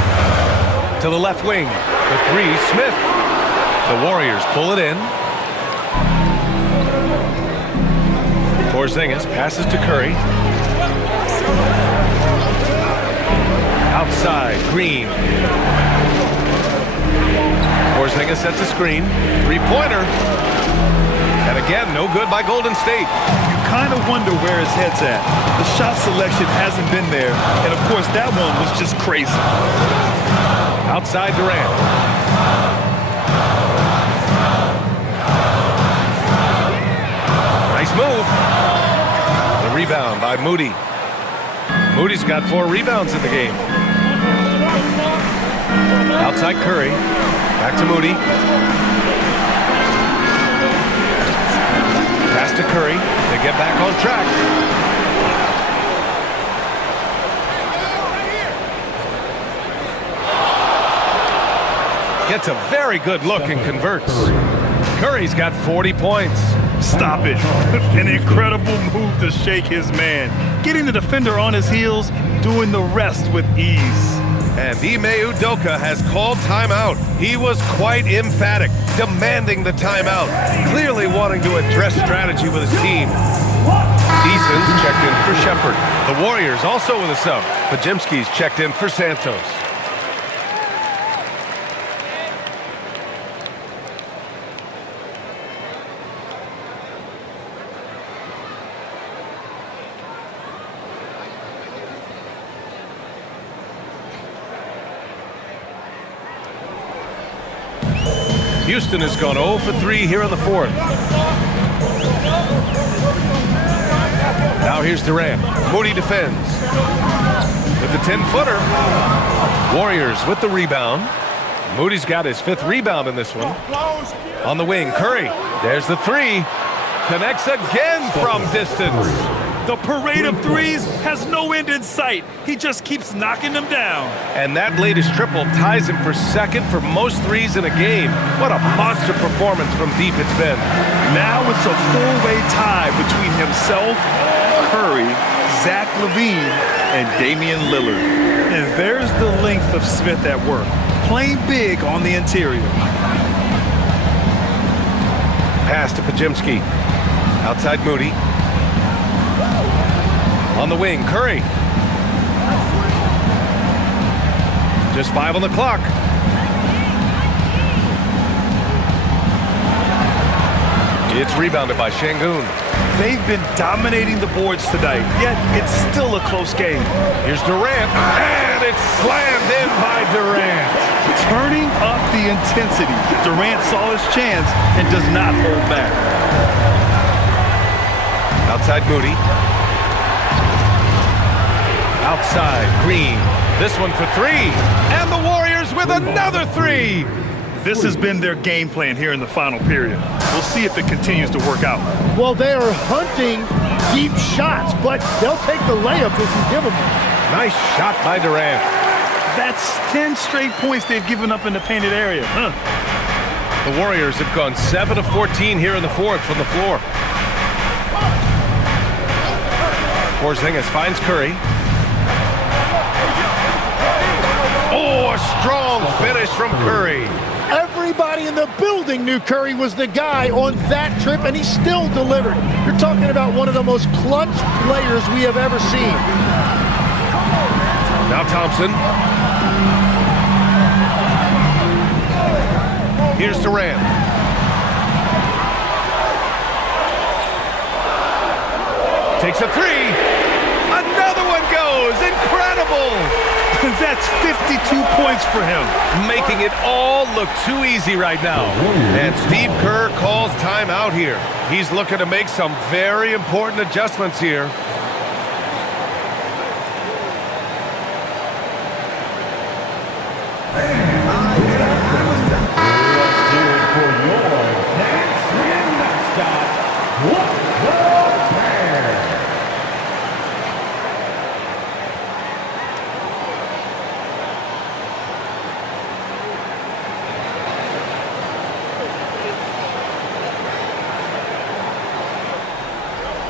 To the left wing. For 3, Smith. The Warriors pull it in. Porzingis passes to Curry. Outside, Green. Porzingis sets a screen. 3-pointer. And again, no good by Golden State. You kind of wonder where his head's at. The shot selection hasn't been there. And, of course, that one was just crazy. Outside Durant. Nice move. The rebound by Moody. Moody's got 4 rebounds in the game. Outside Curry. Back to Moody. Pass to Curry. They get back on track. Gets a very good look and converts. Curry's got 40 points. Stop it. An incredible move to shake his man. Getting the defender on his heels, doing the rest with ease. And Ime Udoka has called timeout. He was quite emphatic, demanding the timeout, clearly wanting to address strategy with his team. Eason's checked in for Shepard. The Warriors also with a sub. Pajimski's checked in for Santos. Houston has gone 0 for 3 here in the fourth. Now here's Durant. Moody defends. With the 10-footer. Warriors with the rebound. Moody's got his 5th rebound in this one. On the wing, Curry. There's the 3. Connects again from distance. The parade of threes has no end in sight. He just keeps knocking them down. And that latest triple ties him for 2nd for most threes in a game. What a monster performance from deep it's been. Now it's a 4-way tie between himself, Curry, Zach LaVine, and Damian Lillard. And there's the length of Smith at work, playing big on the interior. Pass to Pajimski. Outside Moody. On the wing, Curry. Just 5 on the clock. It's rebounded by Şengün. They've been dominating the boards tonight, yet it's still a close game. Here's Durant, and it's slammed in by Durant. Turning up the intensity. Durant saw his chance and does not hold back. Outside Moody. Outside Green. This one for 3. And the Warriors with another 3. This has been their game plan here in the final period. We'll see if it continues to work out. Well, they are hunting deep shots, but they'll take the layup if you give them one. Nice shot by Durant. That's 10 straight points they've given up in the painted area. The Warriors have gone 7 of 14 here in the fourth from the floor. Porzingis finds Curry. Oh, a strong finish from Curry. Everybody in the building knew Curry was the guy on that trip, and he still delivered. You're talking about one of the most clutch players we have ever seen. Now Thompson. Here's Durant. Takes a 3. Another one goes. Incredible. That's 52 points for him. Making it all look too easy right now. And Steve Kerr calls timeout here. He's looking to make some very important adjustments here.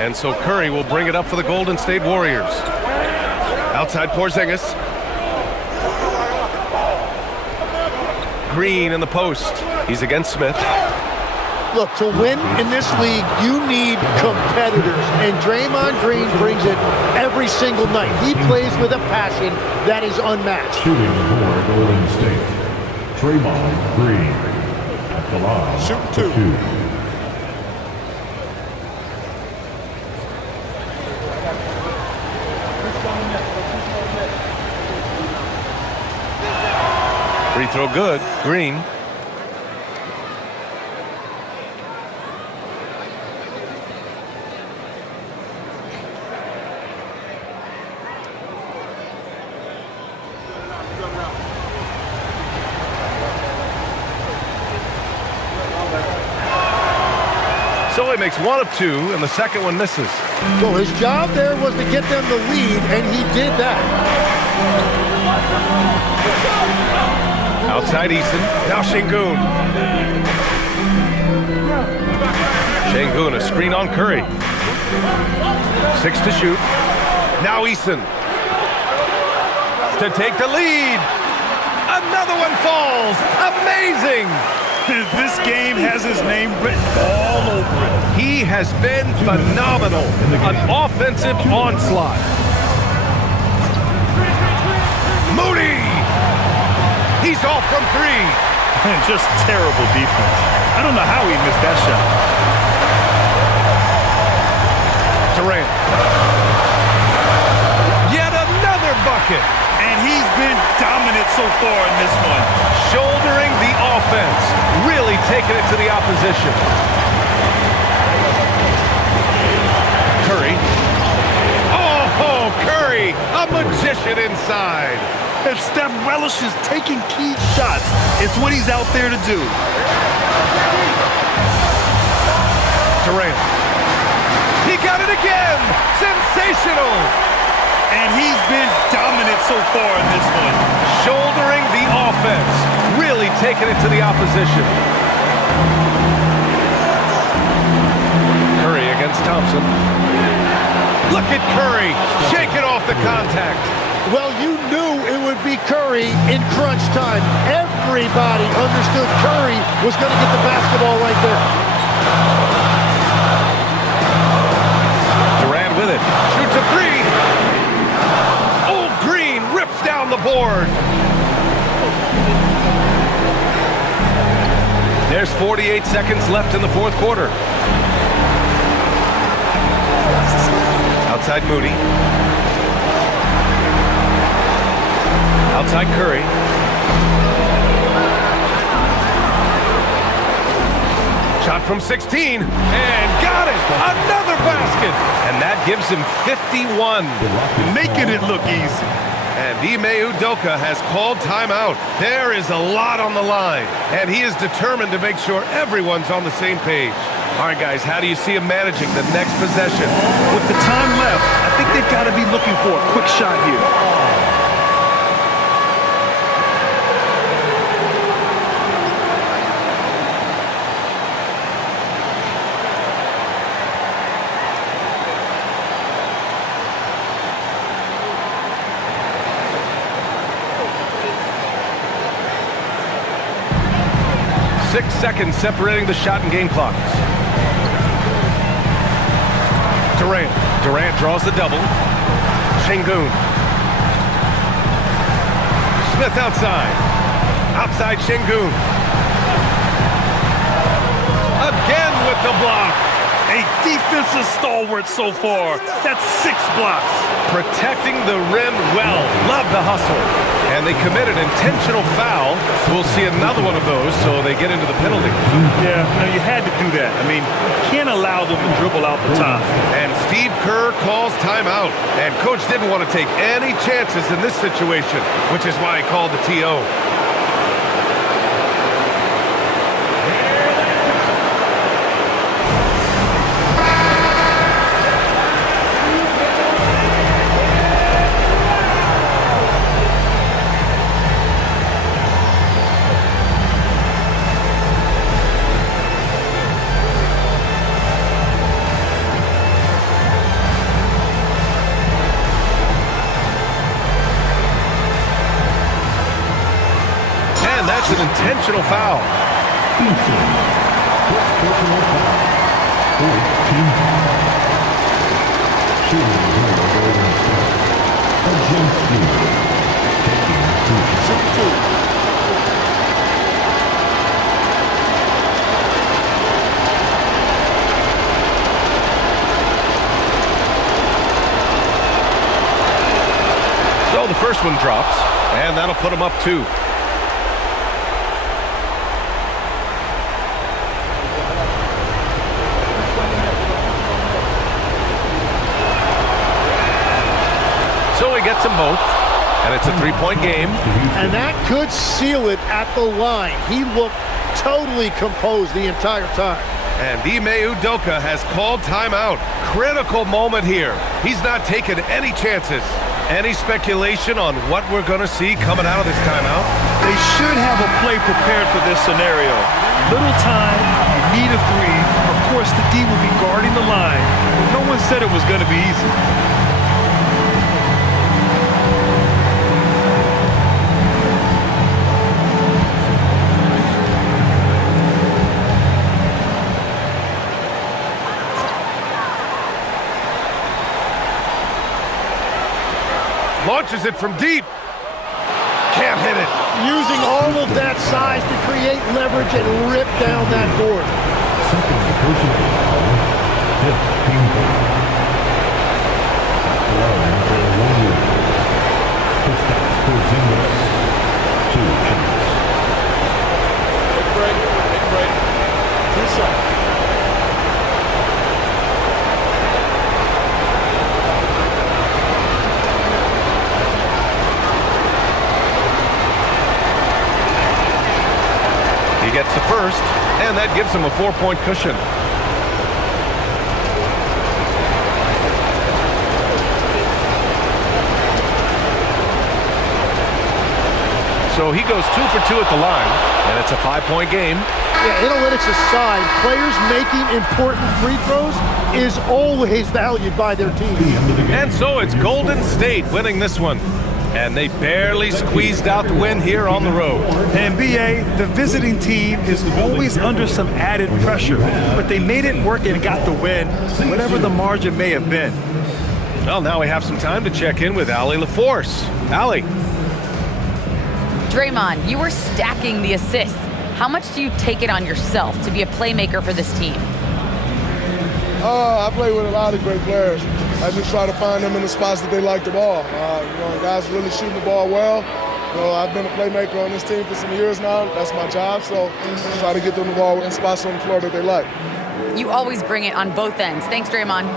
And so Curry will bring it up for the Golden State Warriors. Outside Porzingis. Green in the post. He's against Smith. Look, to win in this league, you need competitors, and Draymond Green brings it every single night. He plays with a passion that is unmatched. Shooting for Golden State, Draymond Green at the line. Shoot for 2. Free throw good. Green. So he makes 1 of 2, and the second one misses. Well, his job there was to get them the lead, and he did that. Outside Easton. Now Şengün. Şengün, a screen on Curry. 6 to shoot. Now Eason to take the lead. Another one falls. Amazing. This game has his name written all over it. He has been phenomenal. An offensive onslaught. Moody. He's off from 3. Just terrible defense. I don't know how he missed that shot. Durant. Yet another bucket. And he's been dominant so far in this one. Shouldering the offense. Really taking it to the opposition. Curry. Oh, Curry. A magician inside. If Steph relishes taking key shots, it's what he's out there to do. Durant. He got it again. Sensational. And he's been dominant so far in this one. Shouldering the offense. Really taking it to the opposition. Curry against Thompson. Look at Curry. Shaking off the contact. Well, you knew it would be Curry in crunch time. Everybody understood Curry was going to get the basketball right there. Durant with it. Shoots a 3. Old Green rips down the board. There's 48 seconds left in the fourth quarter. Outside Moody. Outside Curry. Shot from 16 and got it. Another basket. And that gives him 51. Making it look easy. And Ime Udoka has called timeout. There is a lot on the line. And he is determined to make sure everyone's on the same page. All right, guys, how do you see him managing the next possession? With the time left, I think they've got to be looking for a quick shot here. 6 seconds separating the shot and game clocks. Durant draws the double. Şengün. Smith outside. Outside Şengün. Again with the block. A defensive stalwart so far. That's 6 blocks. Protecting the rim well. Love the hustle. And they committed an intentional foul. We'll see another one of those, so they get into the penalty. Yeah, you had to do that. I mean, you can't allow them to dribble out the top. And Steve Kerr calls timeout. And Coach didn't want to take any chances in this situation, which is why he called the TO. That's an intentional foul. So the first one drops, and that'll put them up 2. So he gets them both, and it's a 3-point game. And that could seal it at the line. He looked totally composed the entire time. And Ime Udoka has called timeout. Critical moment here. He's not taking any chances. Any speculation on what we're going to see coming out of this timeout? They should have a play prepared for this scenario. Little time, you need a three. Of course, the D will be guarding the line. No one said it was going to be easy. Launches it from deep. Can't hit it. Using all of that size to create leverage and rip down that board. Second personal foul. Fifth team foul. Line for the Warriors. Pistons Porzingis. 2 shots. Take a break. Take a break. 2 shots. He gets the first, and that gives him a 4-point cushion. So he goes 2 for 2 at the line, and it's a 5-point game. Yeah, analytics aside, players making important free throws is always valued by their team. And so it's Golden State winning this one. And they barely squeezed out the win here on the road. And BA, the visiting team is always under some added pressure, but they made it work and got the win, whatever the margin may have been. Well, now we have some time to check in with Allie LaForce. Allie. Draymond, you were stacking the assists. How much do you take it on yourself to be a playmaker for this team? I play with a lot of great players. I just try to find them in the spots that they like the ball. Guys really shooting the ball well. I've been a playmaker on this team for some years now. That's my job, so I try to get them the ball in spots on the floor that they like. You always bring it on both ends. Thanks, Draymond.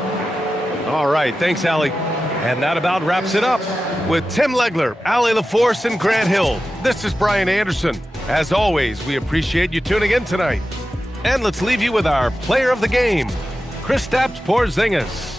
All right, thanks, Allie. And that about wraps it up. With Tim Legler, Allie LaForce, and Grant Hill, this is Brian Anderson. As always, we appreciate you tuning in tonight. And let's leave you with our player of the game, Kristaps Porzingis.